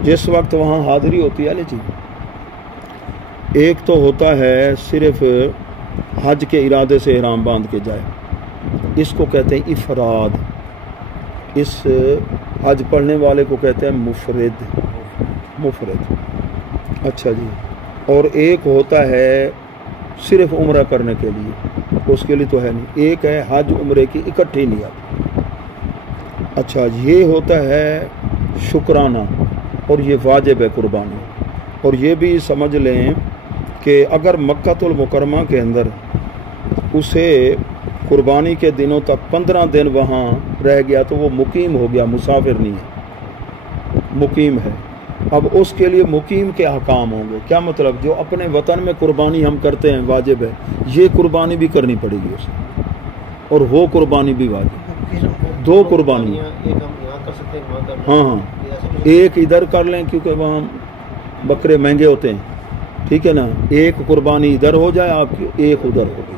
جس وقت وہاں حاضری ہوتی ہے نا جی، ایک تو ہوتا ہے صرف حج کے ارادے سے احرام باندھ کے جائے، اس کو کہتے ہیں افراد. اس حج پڑھنے والے کو کہتے ہیں مفرد. اچھا جی. اور ایک ہوتا ہے صرف عمرہ کرنے کے لیے، اس کے لیے تو ہے نہیں. ایک ہے حج عمرے کی اکٹھی نیت. اچھا یہ ہوتا ہے شکرانہ اور یہ واجب ہے قربانی. اور یہ بھی سمجھ لیں کہ اگر مکۃ المکرمہ کے اندر اسے قربانی کے دنوں تک 15 دن وہاں رہ گیا تو وہ مقیم ہو گیا، مسافر نہیں ہے، مقیم ہے. اب اس کے لیے مقیم کے احکام ہوں گے. کیا مطلب؟ جو اپنے وطن میں قربانی ہم کرتے ہیں واجب ہے، یہ قربانی بھی کرنی پڑے گی اسے، اور وہ قربانی بھی واجب. دو قربانی. ایک ہم یہاں کر سکتے ہیں وہاں کر ہاں ہاں ایک ادھر کر لیں کیونکہ وہاں بکرے مہنگے ہوتے ہیں، ٹھیک ہے نا. ایک قربانی ادھر ہو جائے آپ کی، ایک ادھر ہو گئی،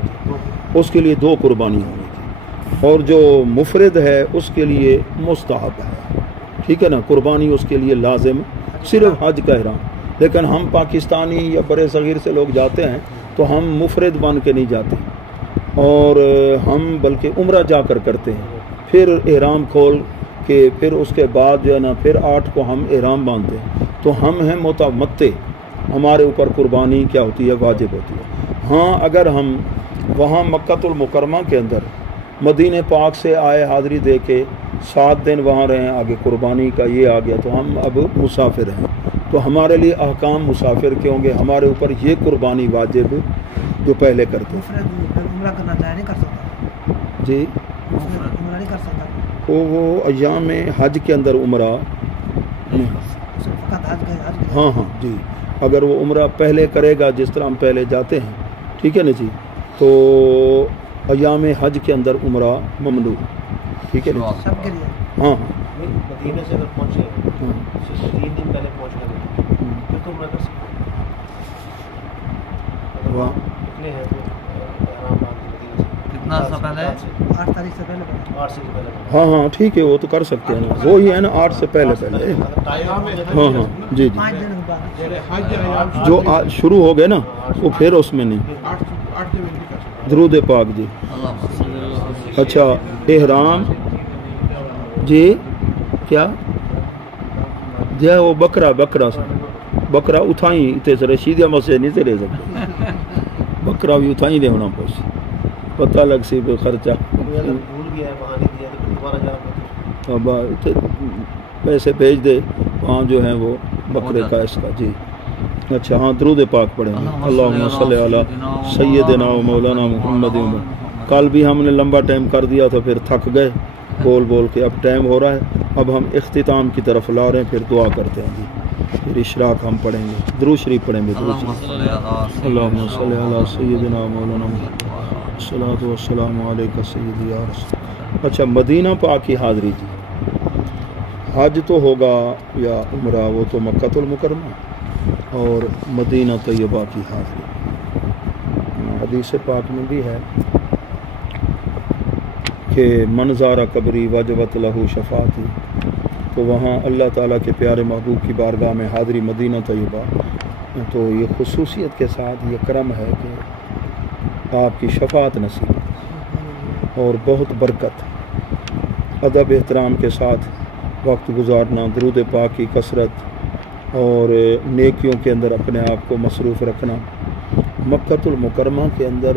اس کے لیے 2 قربانی ہونی تھی. اور جو مفرد ہے اس کے لیے مستحب ہے، ٹھیک ہے نا. قربانی اس کے لیے لازم صرف حج کا احرام. لیکن ہم پاکستانی یا برے صغیر سے لوگ جاتے ہیں تو ہم مفرد بن کے نہیں جاتے، اور ہم بلکہ عمرہ جا کر کرتے ہیں. پھر احرام کھول کے پھر اس کے بعد جو ہے نا پھر 8 کو ہم احرام باندھتے ہیں. تو ہم ہیں متمتع، ہمارے اوپر قربانی کیا ہوتی ہے؟ واجب ہوتی ہے. ہاں اگر ہم وہاں مکۃ المکرمہ کے اندر مدینہ پاک سے آئے حاضری دے کے 7 دن وہاں رہے، آگے قربانی کا یہ آ گیا تو ہم اب مسافر ہیں، تو ہمارے لیے احکام مسافر کے ہوں گے. ہمارے اوپر یہ قربانی واجب جو پہلے کرتے ہیں. عمرہ کرنا چاہے نہیں کر سکتا جی عمرہ نہیں کر سکتا وہ ایام حج کے اندر عمرہ فقط حج کا ہاں ہاں جی. اگر وہ عمرہ پہلے کرے گا جس طرح ہم پہلے جاتے ہیں، ٹھیک ہے نا جی، تو ایام حج کے اندر عمرہ ممنوع، ٹھیک ہے نا. سب کے لیے. ہاں ہاں مدینے سے اگر پہنچے صرف 3 دن پہلے پہنچ گئے پھر تو عمرہ کر سکتے ہیں. واہ. کتنے ہیں جو احرام باندھ کے مدینے سے کتنا سا پہلے 8 تاریخ سے پہلے 8 سے پہلے ہاں ہاں ٹھیک ہے وہ تو کر سکتے ہیں نا. وہی ہے نا 8 سے پہلے پہلے. ہاں ہاں جی جی. 5 دن کے بعد جو شروع ہو گئے نا وہ پھر اس میں نہیں. درود پاک جی. اچھا احرام جی کیا جی وہ بکرا سا بکرا اتھائی اتنے سے رشیدیا مسجد نہیں سے لے سکتے. بکرا بھی اتھائی دے ہونا پوچھ پتہ لگ سی خرچہ اگر بھول گیا ہے وہاں نہیں دیا تو پھر دوبارہ جانا پڑتا ہے. پیسے بھیج دے وہاں جو ہیں وہ بکرے کا اس کا جی. اچھا ہاں درود پاک پڑھیں گے. اللہم صلی علی سیدنا و مولانا محمد. کل بھی ہم نے لمبا ٹائم کر دیا تھا پھر تھک گئے بول بول کے. اب ٹائم ہو رہا ہے، اب ہم اختتام کی طرف لا رہے ہیں، پھر دعا کرتے ہیں جی. پھر اشراق ہم پڑھیں گے، درود شریف پڑھیں گے. درود شریف. اللہم صلی علی سیدنا و مولانا محمد. الصلاۃ والسلام علیک سیدی یا رسول. اچھا مدینہ پاک کی حاضری جی. حج تو ہوگا یا عمرہ وہ تو مکۃ المکرمہ، اور مدینہ طیبہ کی حاضری. حدیث پاک میں بھی ہے کہ من زار قبری وجبت لہو شفاعتی. تو وہاں اللہ تعالیٰ کے پیارے محبوب کی بارگاہ میں حاضری مدینہ طیبہ، تو یہ خصوصیت کے ساتھ یہ کرم ہے کہ آپ کی شفاعت نصیب اور بہت برکت. ادب احترام کے ساتھ وقت گزارنا، درود پاک کی کثرت اور نیکیوں کے اندر اپنے آپ کو مصروف رکھنا. مکۃ المکرمہ کے اندر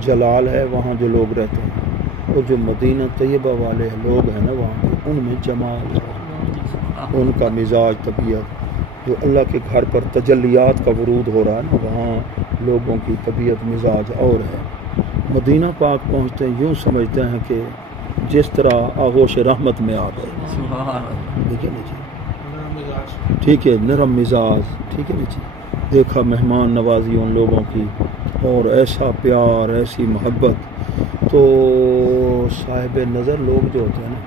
جلال ہے وہاں جو لوگ رہتے ہیں، اور جو مدینہ طیبہ والے لوگ ہیں نا وہاں کے، ان میں جمال ہے، ان کا مزاج طبیعت. جو اللہ کے گھر پر تجلیات کا ورود ہو رہا ہے نا وہاں لوگوں کی طبیعت مزاج اور ہے. مدینہ پاک پہنچتے ہیں یوں سمجھتے ہیں کہ جس طرح آغوش رحمت میں آ گئے. ٹھیک ہے نا جی, ٹھیک ہے, نرم مزاج. ٹھیک ہے نا جی, دیکھا مہمان نوازی ان لوگوں کی اور ایسا پیار, ایسی محبت. تو صاحب نظر لوگ جو ہوتے ہیں نا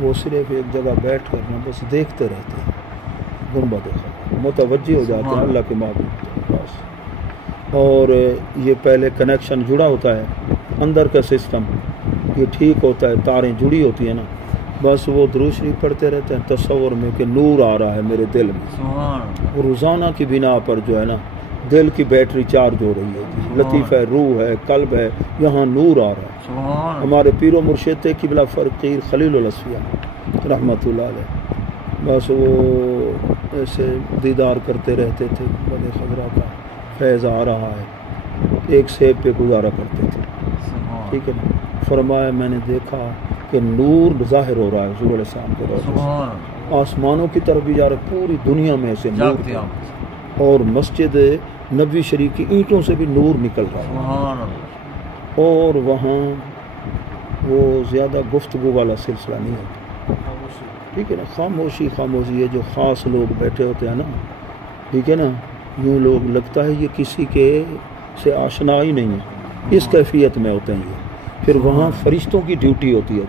وہ صرف ایک جگہ بیٹھ کر نا بس دیکھتے رہتے ہیں, گنبد متوجہ ہو جاتے ہیں اللہ کے معبود کے پاس. اور یہ پہلے کنیکشن جڑا ہوتا ہے, اندر کا سسٹم یہ ٹھیک ہوتا ہے, تاریں جڑی ہوتی ہیں نا, بس وہ درود شریف پڑھتے رہتے ہیں تصور میں کہ نور آ رہا ہے میرے دل میں. اور روزانہ کی بنا پر جو ہے نا دل کی بیٹری چارج ہو رہی ہے, لطیفہ روح ہے, قلب ہے, یہاں نور آ رہا ہے. ہمارے پیر و مرشد تھے قبلہ فقیر خلیل الاصفیاء رحمۃ اللہ علیہ, بس وہ ایسے دیدار کرتے رہتے تھے, بڑے خضرا کا فیض آ رہا ہے, ایک سیب پہ گزارا کرتے تھے. ٹھیک ہے نا, فرمایا میں نے دیکھا کہ نور ظاہر ہو رہا ہے حضور علیہ السلام کے روضے سے, آسمانوں کی طرف بھی جا رہا ہے, پوری دنیا میں سے نور تھا, اور مسجد نبوی شریف کی اینٹوں سے بھی نور نکل رہا ہے. اور وہاں وہ زیادہ گفتگو والا سلسلہ نہیں ہوتا. ٹھیک ہے نا, خاموشی خاموشی, یہ جو خاص لوگ بیٹھے ہوتے ہیں نا, ٹھیک ہے نا, یوں لوگ لگتا ہے یہ کسی کے سے آشنا ہی نہیں ہے, اس کیفیت میں ہوتے ہیں یہ. پھر وہاں فرشتوں کی ڈیوٹی ہوتی ہے,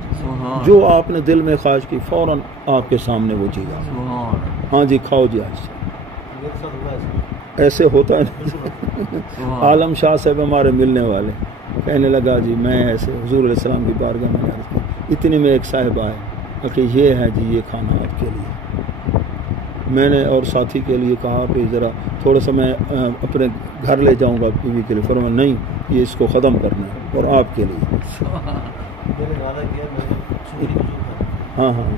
جو آپ نے دل میں خواہش کی فوراً آپ کے سامنے وہ چیز آ, ہاں جی کھاؤ جی آج ایسے ہوتا ہے. عالم شاہ صاحب ہمارے ملنے والے, کہنے لگا جی میں ایسے حضور علیہ السلام کی بارگاہ میں عرض کی, اتنے میں ایک صاحب آئے کہ یہ ہے جی یہ کھانا آپ کے لیے. میں نے اور ساتھی کے لیے کہا کہ ذرا تھوڑا سا میں اپنے گھر لے جاؤں گا بیوی کے لیے. فرمایا نہیں, یہ اس کو ختم کرنا ہے اور آپ کے لیے. ہاں ہاں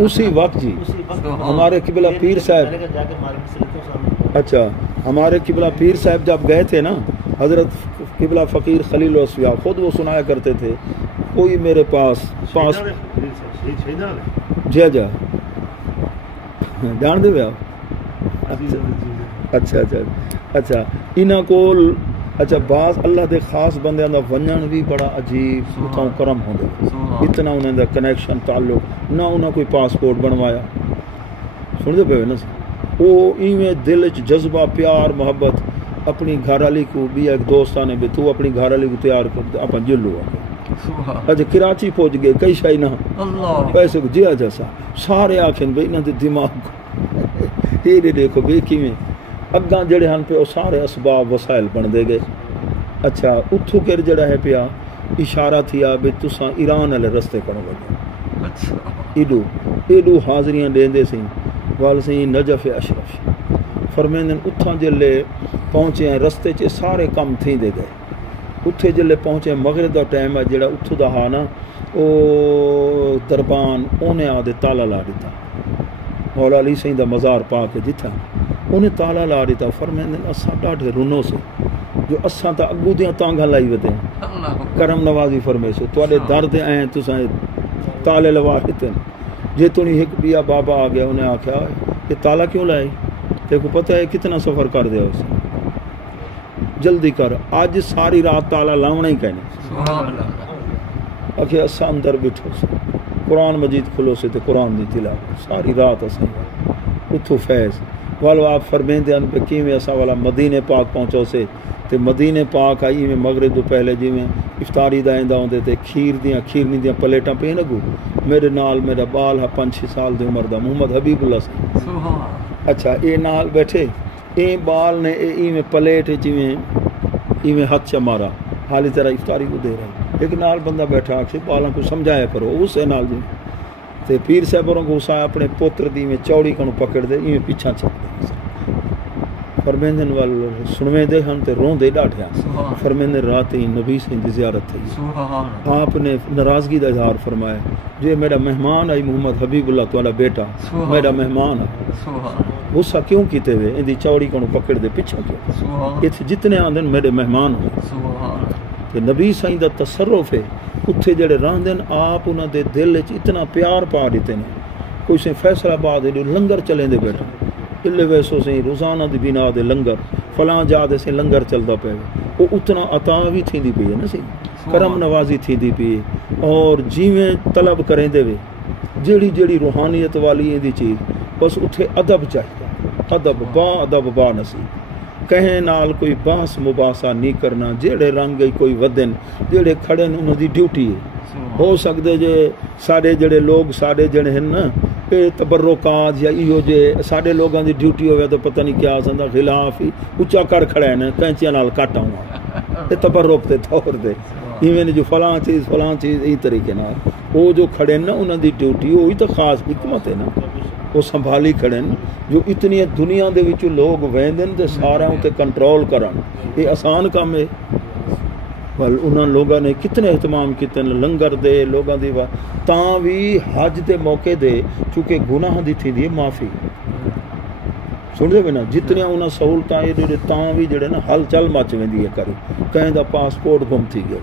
اسی وقت جی ہمارے قبلہ پیر صاحب, اچھا ہمارے قبلہ پیر صاحب جب گئے تھے نا, حضرت قبلہ فقیر خلیل الاصفیاء خود وہ سنایا کرتے تھے, کوئی میرے پاس جی جا جان دے آپ, اچھا اچھا اچھا انہاں کول, اچھا بعض اللہ دے خاص بندیاں دا ونجن بھی بڑا عجیب اتھاں کرم ہوندے, اتنا انہاں دا کنیکشن تعلق نہ, انہاں کوئی پاسپورٹ بنوایا, سن دے پے نا, وہ ایویں دل وچ جذبہ پیار محبت. اپنی گھر والی کو بھی ایک دوستاں نے بھی تو اپنی گھر والی کو تیار کر اپن جلو اچھا کراچی پہنچ گئے, کئی شائی نہ پیسے کو جیا جیسا سارے آکھن بھئی انہاں دے دماغ کو یہ دیکھو بے کیویں اگاں جڑے ہن پہ وہ سارے اسباب وسائل بن دے گئے. اچھا اتھو کر جڑا ہے پیا اشارہ تھیا بھی تساں ایران والے رستے کرو لگے, ایڈو حاضریاں دیندے سی وال سی نجف اشرف. فرمیندن اتھاں جلے پہنچے ہیں رستے چ سارے کم تھی دے گئے. اتھے جلے پہنچے مغرب دا ٹائم ہے, جڑا اتھو دا ہا نا او دربان اونے آدھے تالا لا دیتا, مولا علی سین دا مزار پا کے جتھا انہیں تالا لا دیتا. فرمیندن اساں ڈاڈھے رنو سے جو اساں تا اگو دیاں تانگاں لائی ودے کرم نوازی فرمے سے تواڈے درد آئیں تساں تالے لوا دیتے. جے تونی ایک بیا بابا آ گیا, انہیں آکھیا کہ تالا کیوں لائے, تے کو پتہ ہے کتنا سفر کر دیا اسے, جلدی کر آج ساری رات تالا لاؤنا ہی کہنے. آکھے اساں اندر بیٹھو سے قرآن مجید کھلو سے تے قرآن دی تلاوت ساری رات اساں اتھو فیض والو. آپ فرمیندے ان پہ کیویں اساں والا مدینے پاک پہنچو سے تے مدینے پاک آئی میں مغرب تو پہلے جی میں افطاری دا ایندا ہوندے تے کھیرنی دیاں پلیٹاں پہ نگو. میرے نال میرا بال ہے 5-6 سال دی عمر دا محمد حبیب اللہ سے. اچھا اے نال بیٹھے اے بال نے اے میں پلیٹ ایویں ہاتھ چ مارا حالی طرح افطاری کو دے رہے. ایک نال بندہ بیٹھا آکھے بالاں کو سمجھایا کرو اسے نال جی تے پیر صاحبوں کو اسا اپنے پوتر دی میں چوڑی کنو پکڑ دے ایویں پیچھا چل دے. فرمیندن وال سنویں دے ہن تے رون دے ڈاٹھیا. فرمیندن رات ہی نبی سے دی زیارت تھی, آپ نے ناراضگی دا اظہار فرمایا جے میرا مہمان آئی محمد حبیب اللہ توالا بیٹا میرا مہمان ہے, غصہ کیوں کیتے ہوئے ان دی چوڑی کنو پکڑ دے پیچھا کیوں, اتھے جتنے آندن میرے مہمان ہوئے. کہ نبی سائیں دا تصرف ہے اتھے جڑے راندن آپ انہاں دے دل وچ اتنا پیار پا دیتے ہیں. کوئی سے فیصل آباد لنگر چلیں دے بیٹھا اِلے ویسو سے روزانہ دی بنا دے لنگر فلاں جا دے سے لنگر چلدا پے وہ اتنا عطا بھی تھیندی پئی ہے نا سی کرم نوازی تھیندی پئی اور جیویں طلب کریں دے وے جیڑی جیڑی روحانیت والی دی چیز بس اتھے ادب چاہیے ادب با نسی کہیں نال کوئی بحث مباحثہ نہیں کرنا جیڑے رنگ گئی کوئی ودن جیڑے کھڑے انہوں دی ڈیوٹی ہے ہو سکتے جے سارے جڑے لوگ سارے جڑے ہیں نا کہ تبرکات یا ایو جے سارے لوگاں دی ڈیوٹی ہوئے تو پتہ نہیں کیا سندا خلاف ہی اچا کر کھڑے ہیں کینچیاں نال کٹ آؤں تے تبرک تے طور دے ایویں جو فلاں چیز ای طریقے نال وہ جو کھڑے نا انہاں دی ڈیوٹی وہی تو خاص حکمت ہے نا وہ سنبھالی کھڑے جو اتنی دنیا دے وچ لوگ ویندن تے سارے تے کنٹرول کرن یہ آسان کام ہے بل انہاں لوگاں نے کتنے اہتمام کیتے لنگر دے لوگاں دی تاں بھی حج دے موقع دے چونکہ گناہ دی تھی دی معافی سن دے نا جتنیاں انہاں سہولتاں تاں بھی جڑے نا ہل چل مچ ویندی ہے کری کہیں دا پاسپورٹ گم تھی گیا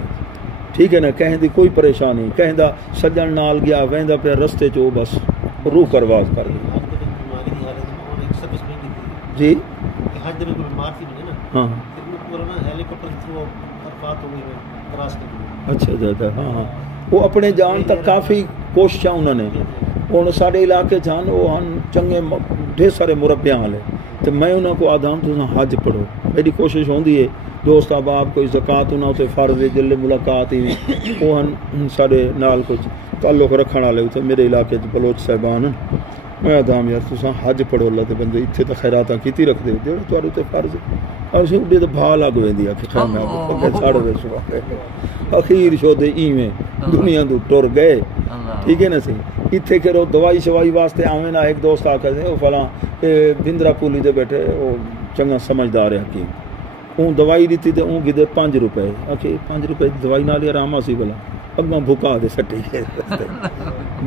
ٹھیک ہے نا کہیں دی کوئی پریشانی کہیں دا سجن نال گیا ویندا پہ رستے چ بس روح کرواز کر گیا جی حج میں بیمار تھی نا ہاں ہیلی کاپٹر کے تھرو بات ہو گئی کراس کر اچھا ہاں وہ اپنے جان تک کافی کوششاں انہوں نے ہوں سارے علاقے چان وہ ہن چنگے ڈھیر سارے مربیاں والے تو میں انہوں کو آدھام تو حج پڑھو میری کوشش ہوندی ہے دوست احباب کوئی زکات انہوں سے فرض جلے ملاقات ہی وہ ہن سارے نال کچھ تعلق رکھنے والے اتنے میرے علاقے بلوچ صاحبان میں آدھام یار تساں حج پڑھو اللہ تے بندے اتنے تو خیراتاں کیتی رکھ دے جو تہاڈے تے فرض اسی اڈے تے بھا لگ ویندی آ کہ کھانا پکے چھڑ دے سو اخیر شو دے ایویں دنیا تو ٹر گئے ٹھیک ہے نا سی اتنے کرو دوائی شوائی واسطے آویں نا ایک دوست آکھے سے وہ فلاں بندرا پولی دے بیٹھے وہ چنگا سمجھدار ہے حکیم اون دوائی دیتی تے اون گدے 5 روپے آکھے 5 روپے دوائی نال ہی آرام سی بلا اگاں بھکا دے سٹی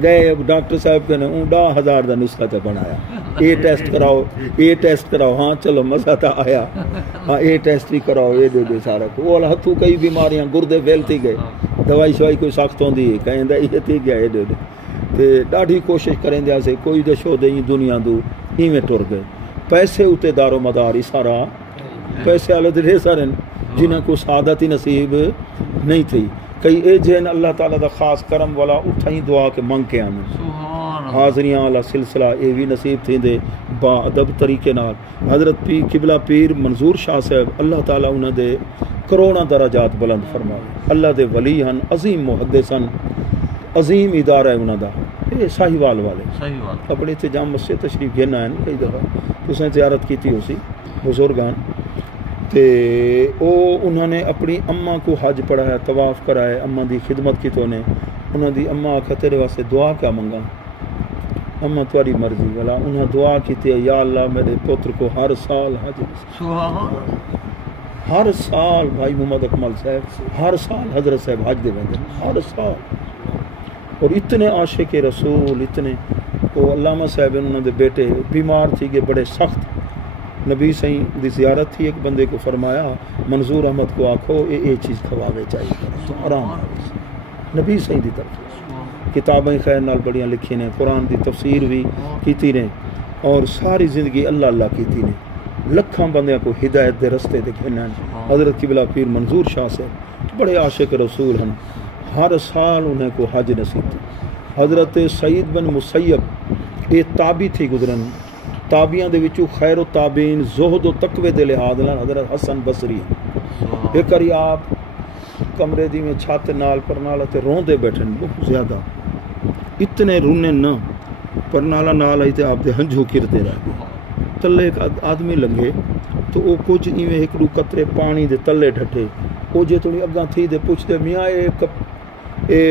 گئے ڈاکٹر صاحب کہنے اون 10,000 دا نسخہ تے بنایا اے ٹیسٹ کراؤ ہاں چلو مزہ تا آیا ہاں اے ٹیسٹ بھی کراؤ اے دے سارا وہ ہتھوں کئی بیماریاں گردے فیل تھی گئے دوائی شوائی کوئی سخت ہوندی ہے کہیں یہ تھی گیا اے دے تے ڈاڈھی کوشش کریں دیا سے کوئی دے شو دے دنیا دو ایویں ٹر گئے پیسے اتے دار و مدار ہی سارا پیسے والے ڈھیر سارے جنہیں کو سعادت ہی نصیب نہیں تھی کئی اے جن اللہ تعالیٰ دا خاص کرم والا اٹھا ہی دعا کے منگ کے آنے حاضریاں والا سلسلہ اے بھی نصیب تھی دے با ادب طریقے نال حضرت قبلہ پیر منظور شاہ صاحب اللہ تعالیٰ انہوں دے کروڑاں درجات بلند فرمائے اللہ دے ولی ہن عظیم محدث ہن عظیم ادارہ ہے انہوں دا اے ساہیوال والے اپنے تے جام مسجد تشریف گھنا ہے کئی دفعہ تسیں زیارت کیتی ہو سی بزرگان تے او انہوں نے اپنی اماں کو حج پڑھایا طواف کرائے اماں دی خدمت کی تو نے انہوں دی اماں آکھا تیرے واسطے دعا کیا منگا اماں تمہاری مرضی والا انہوں دعا کی تھی یا اللہ میرے پتر کو ہر سال حج ہر سال بھائی محمد اکمل صاحب ہر سال حضرت صاحب حج دے بندے ہر سال اور اتنے عاشق رسول اتنے وہ علامہ صاحب انہوں نے بیٹے بیمار تھی گئے بڑے سخت نبی صحیح دی زیارت تھی ایک بندے کو فرمایا منظور احمد کو آکھو یہ چیز کھواوے چاہیے تو آرام نبی صحیح دی طرف کتابیں خیر نال بڑیاں لکھی نے قرآن دی تفسیر بھی کیتی نے اور ساری زندگی اللہ اللہ کیتی نے لکھاں بندیاں کو ہدایت دے رستے دکھنا حضرت قبلہ پیر منظور شاہ سے بڑے عاشق رسول ہیں ہر سال انہیں کو حج نصیب تھی حضرت سعید بن مسیب یہ تابی تھی گزرن تابیاں دے وچوں خیر و تابعین زہد و تقوی دے لحاظ نال حضرت حسن بصری ایک کری آپ کمرے دی میں چھت نال پر نال تے روندے بیٹھن بہت زیادہ اتنے رونے نہ پر نالا نال آئی تے آپ دے ہنجھو کرتے رہ گئے تلے ایک آدمی لنگے تو وہ کچھ ایویں ایک دو قطرے پانی دے تلے ڈھٹے وہ جے تھوڑی اگاں تھی دے پوچھتے میاں اے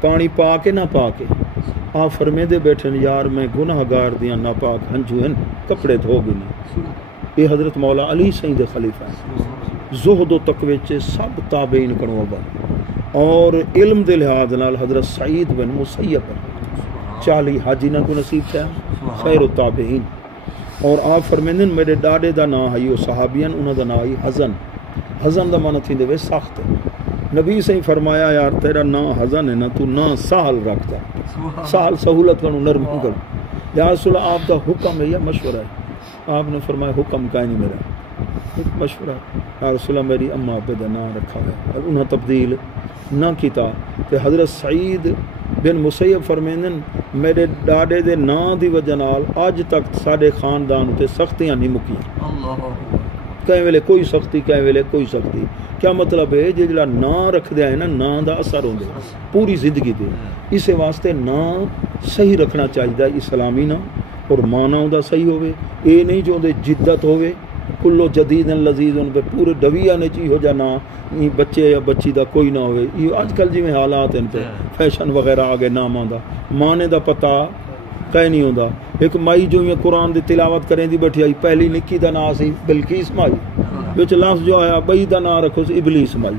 پانی پا کے نہ پا کے آپ فرمے دے بیٹھن یار میں گناہ گار دیاں ناپاک ہنجو ہیں کپڑے دھو گی نہیں یہ حضرت مولا علی سید خلیفہ ہیں زہد و تقوی چے سب تابعین کنو بن اور علم دے لحاظ نال حضرت سعید بن مسیب 40 حاجی نہ کو نصیب تھا خیر و تابعین اور آپ فرمیندن میرے ڈاڈے دا نا ہے وہ صحابین انہوں دا نا ہے حزن دا معنی تھی دے سخت نبی سے فرمایا یار تیرا نا حزن ہے نا تو نا سہل رکھتا سہل سہولت کنو نرم کرو یا رسول آپ دا حکم ہے یا مشورہ ہے آپ نے فرمایا حکم کا نہیں میرا ایک مشورہ یا رسول اللہ میری اماں ابے دا نام رکھا ہے اور انہاں تبدیل نہ کیتا تے حضرت سعید بن مسیب فرمیندن میرے ڈاڈے دے نام دی وجہ نال اج تک ساڈے خاندان تے سختیاں نہیں مکیاں کہیں ویلے کوئی سختی کہیں ویلے کوئی سختی کیا مطلب ہے جڑا نام رکھ دیا ہے نا نام دا اثر ہوندے پوری زندگی دے اس واسطے نام صحیح رکھنا چاہیے اسلامی نام اور مانا ہوندا صحیح ہوے اے نہیں جو دے جدت ہوے کلو جدید لذیذ ان پہ پورے ڈویا نے چی ہو جانا بچے یا بچی دا کوئی نہ ہوئے یہ آج کل جی میں حالات ہیں فیشن وغیرہ آگے ناماں دا مانے دا پتہ کہیں نہیں ہوندا ایک مائی جو یہ قرآن دی تلاوت کریں دی بیٹھی آئی پہلی نکی دا نا سی بلکیس مائی وچ لفظ جو آیا بئی دا نا رکھو سی ابلیس مائی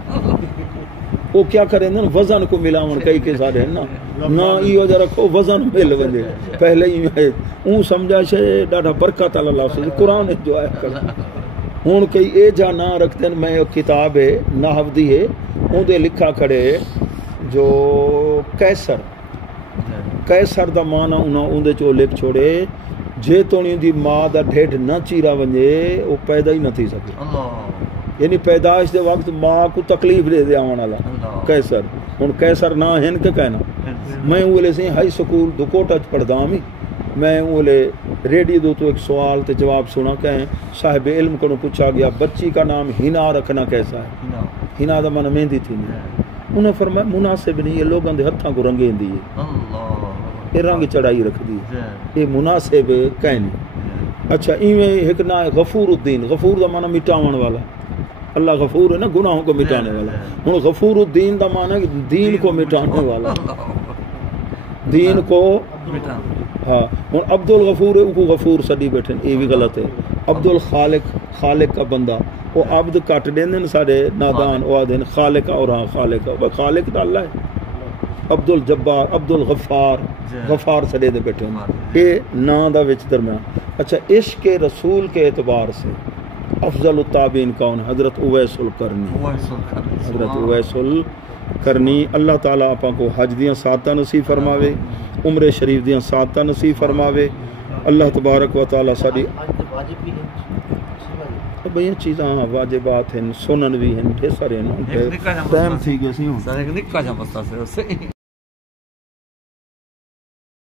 وہ کیا کریں نا وزن کو ملاون کئی کے سارے ہیں نا ای وجہ رکھو وزن مل وندے پہلے ہی ہے اون سمجھا شے ڈاڈا برکت اللہ لفظ قرآن جو آیا کر ہن کئی اے جا نا رکھتے ہیں میں کتاب ہے نحو دی ہے اون دے لکھا کھڑے جو کیسر دا معنی انہاں اون دے چو لکھ چھوڑے جے تونی دی ماں دا ڈھڈ نہ چیرا ونجے وہ پیدا ہی نہ تھی سکے یعنی پیدائش دے وقت ماں کو تکلیف دے دے آون والا کیسر ہن کیسر نہ ہن کے کہنا میں اولے سے ہائی سکول دکوٹا پڑھدا ہوں میں اولے ریڈیو دو تو ایک سوال تے جواب سنا کہیں صاحب علم کو پوچھا گیا بچی کا نام ہنا رکھنا کیسا ہے ہنا دا من مہندی تھی انہیں فرمایا مناسب نہیں یہ لوگوں دے ہتھاں کو رنگیں دی یہ رنگ چڑھائی رکھ دی یہ مناسب کہیں نہیں اچھا ایویں ایک نا غفور الدین غفور دا معنی مٹاون والا اللہ غفور ہے نا گناہوں کو مٹانے والا ہن غفور الدین دا معنی دین کو مٹانے والا دین کو ہاں ہن عبد الغفور ہے کو غفور سڈی بیٹھے یہ بھی غلط ہے عبد الخالق خالق کا بندہ وہ عبد کٹ دین سارے نادان وہ دین خالق اور ہاں خالق تو اللہ ہے عبد الجبار عبد الغفار غفار سڈے دے بیٹھے یہ نا دا وچ درمیان اچھا عشق رسول کے اعتبار سے افضل التابعین کون ہے حضرت اویس القرنی حضرت اویس القرنی اللہ تعالیٰ آپ کو حج دیاں ساتاں نصیب فرماوے عمر شریف دیاں ساتاں نصیب فرماوے اللہ تبارک و تعالیٰ ساری بھئی چیزاں واجبات ہیں سنن بھی ہیں ڈھیر سارے ہیں ٹائم تھی گئے سی ہوں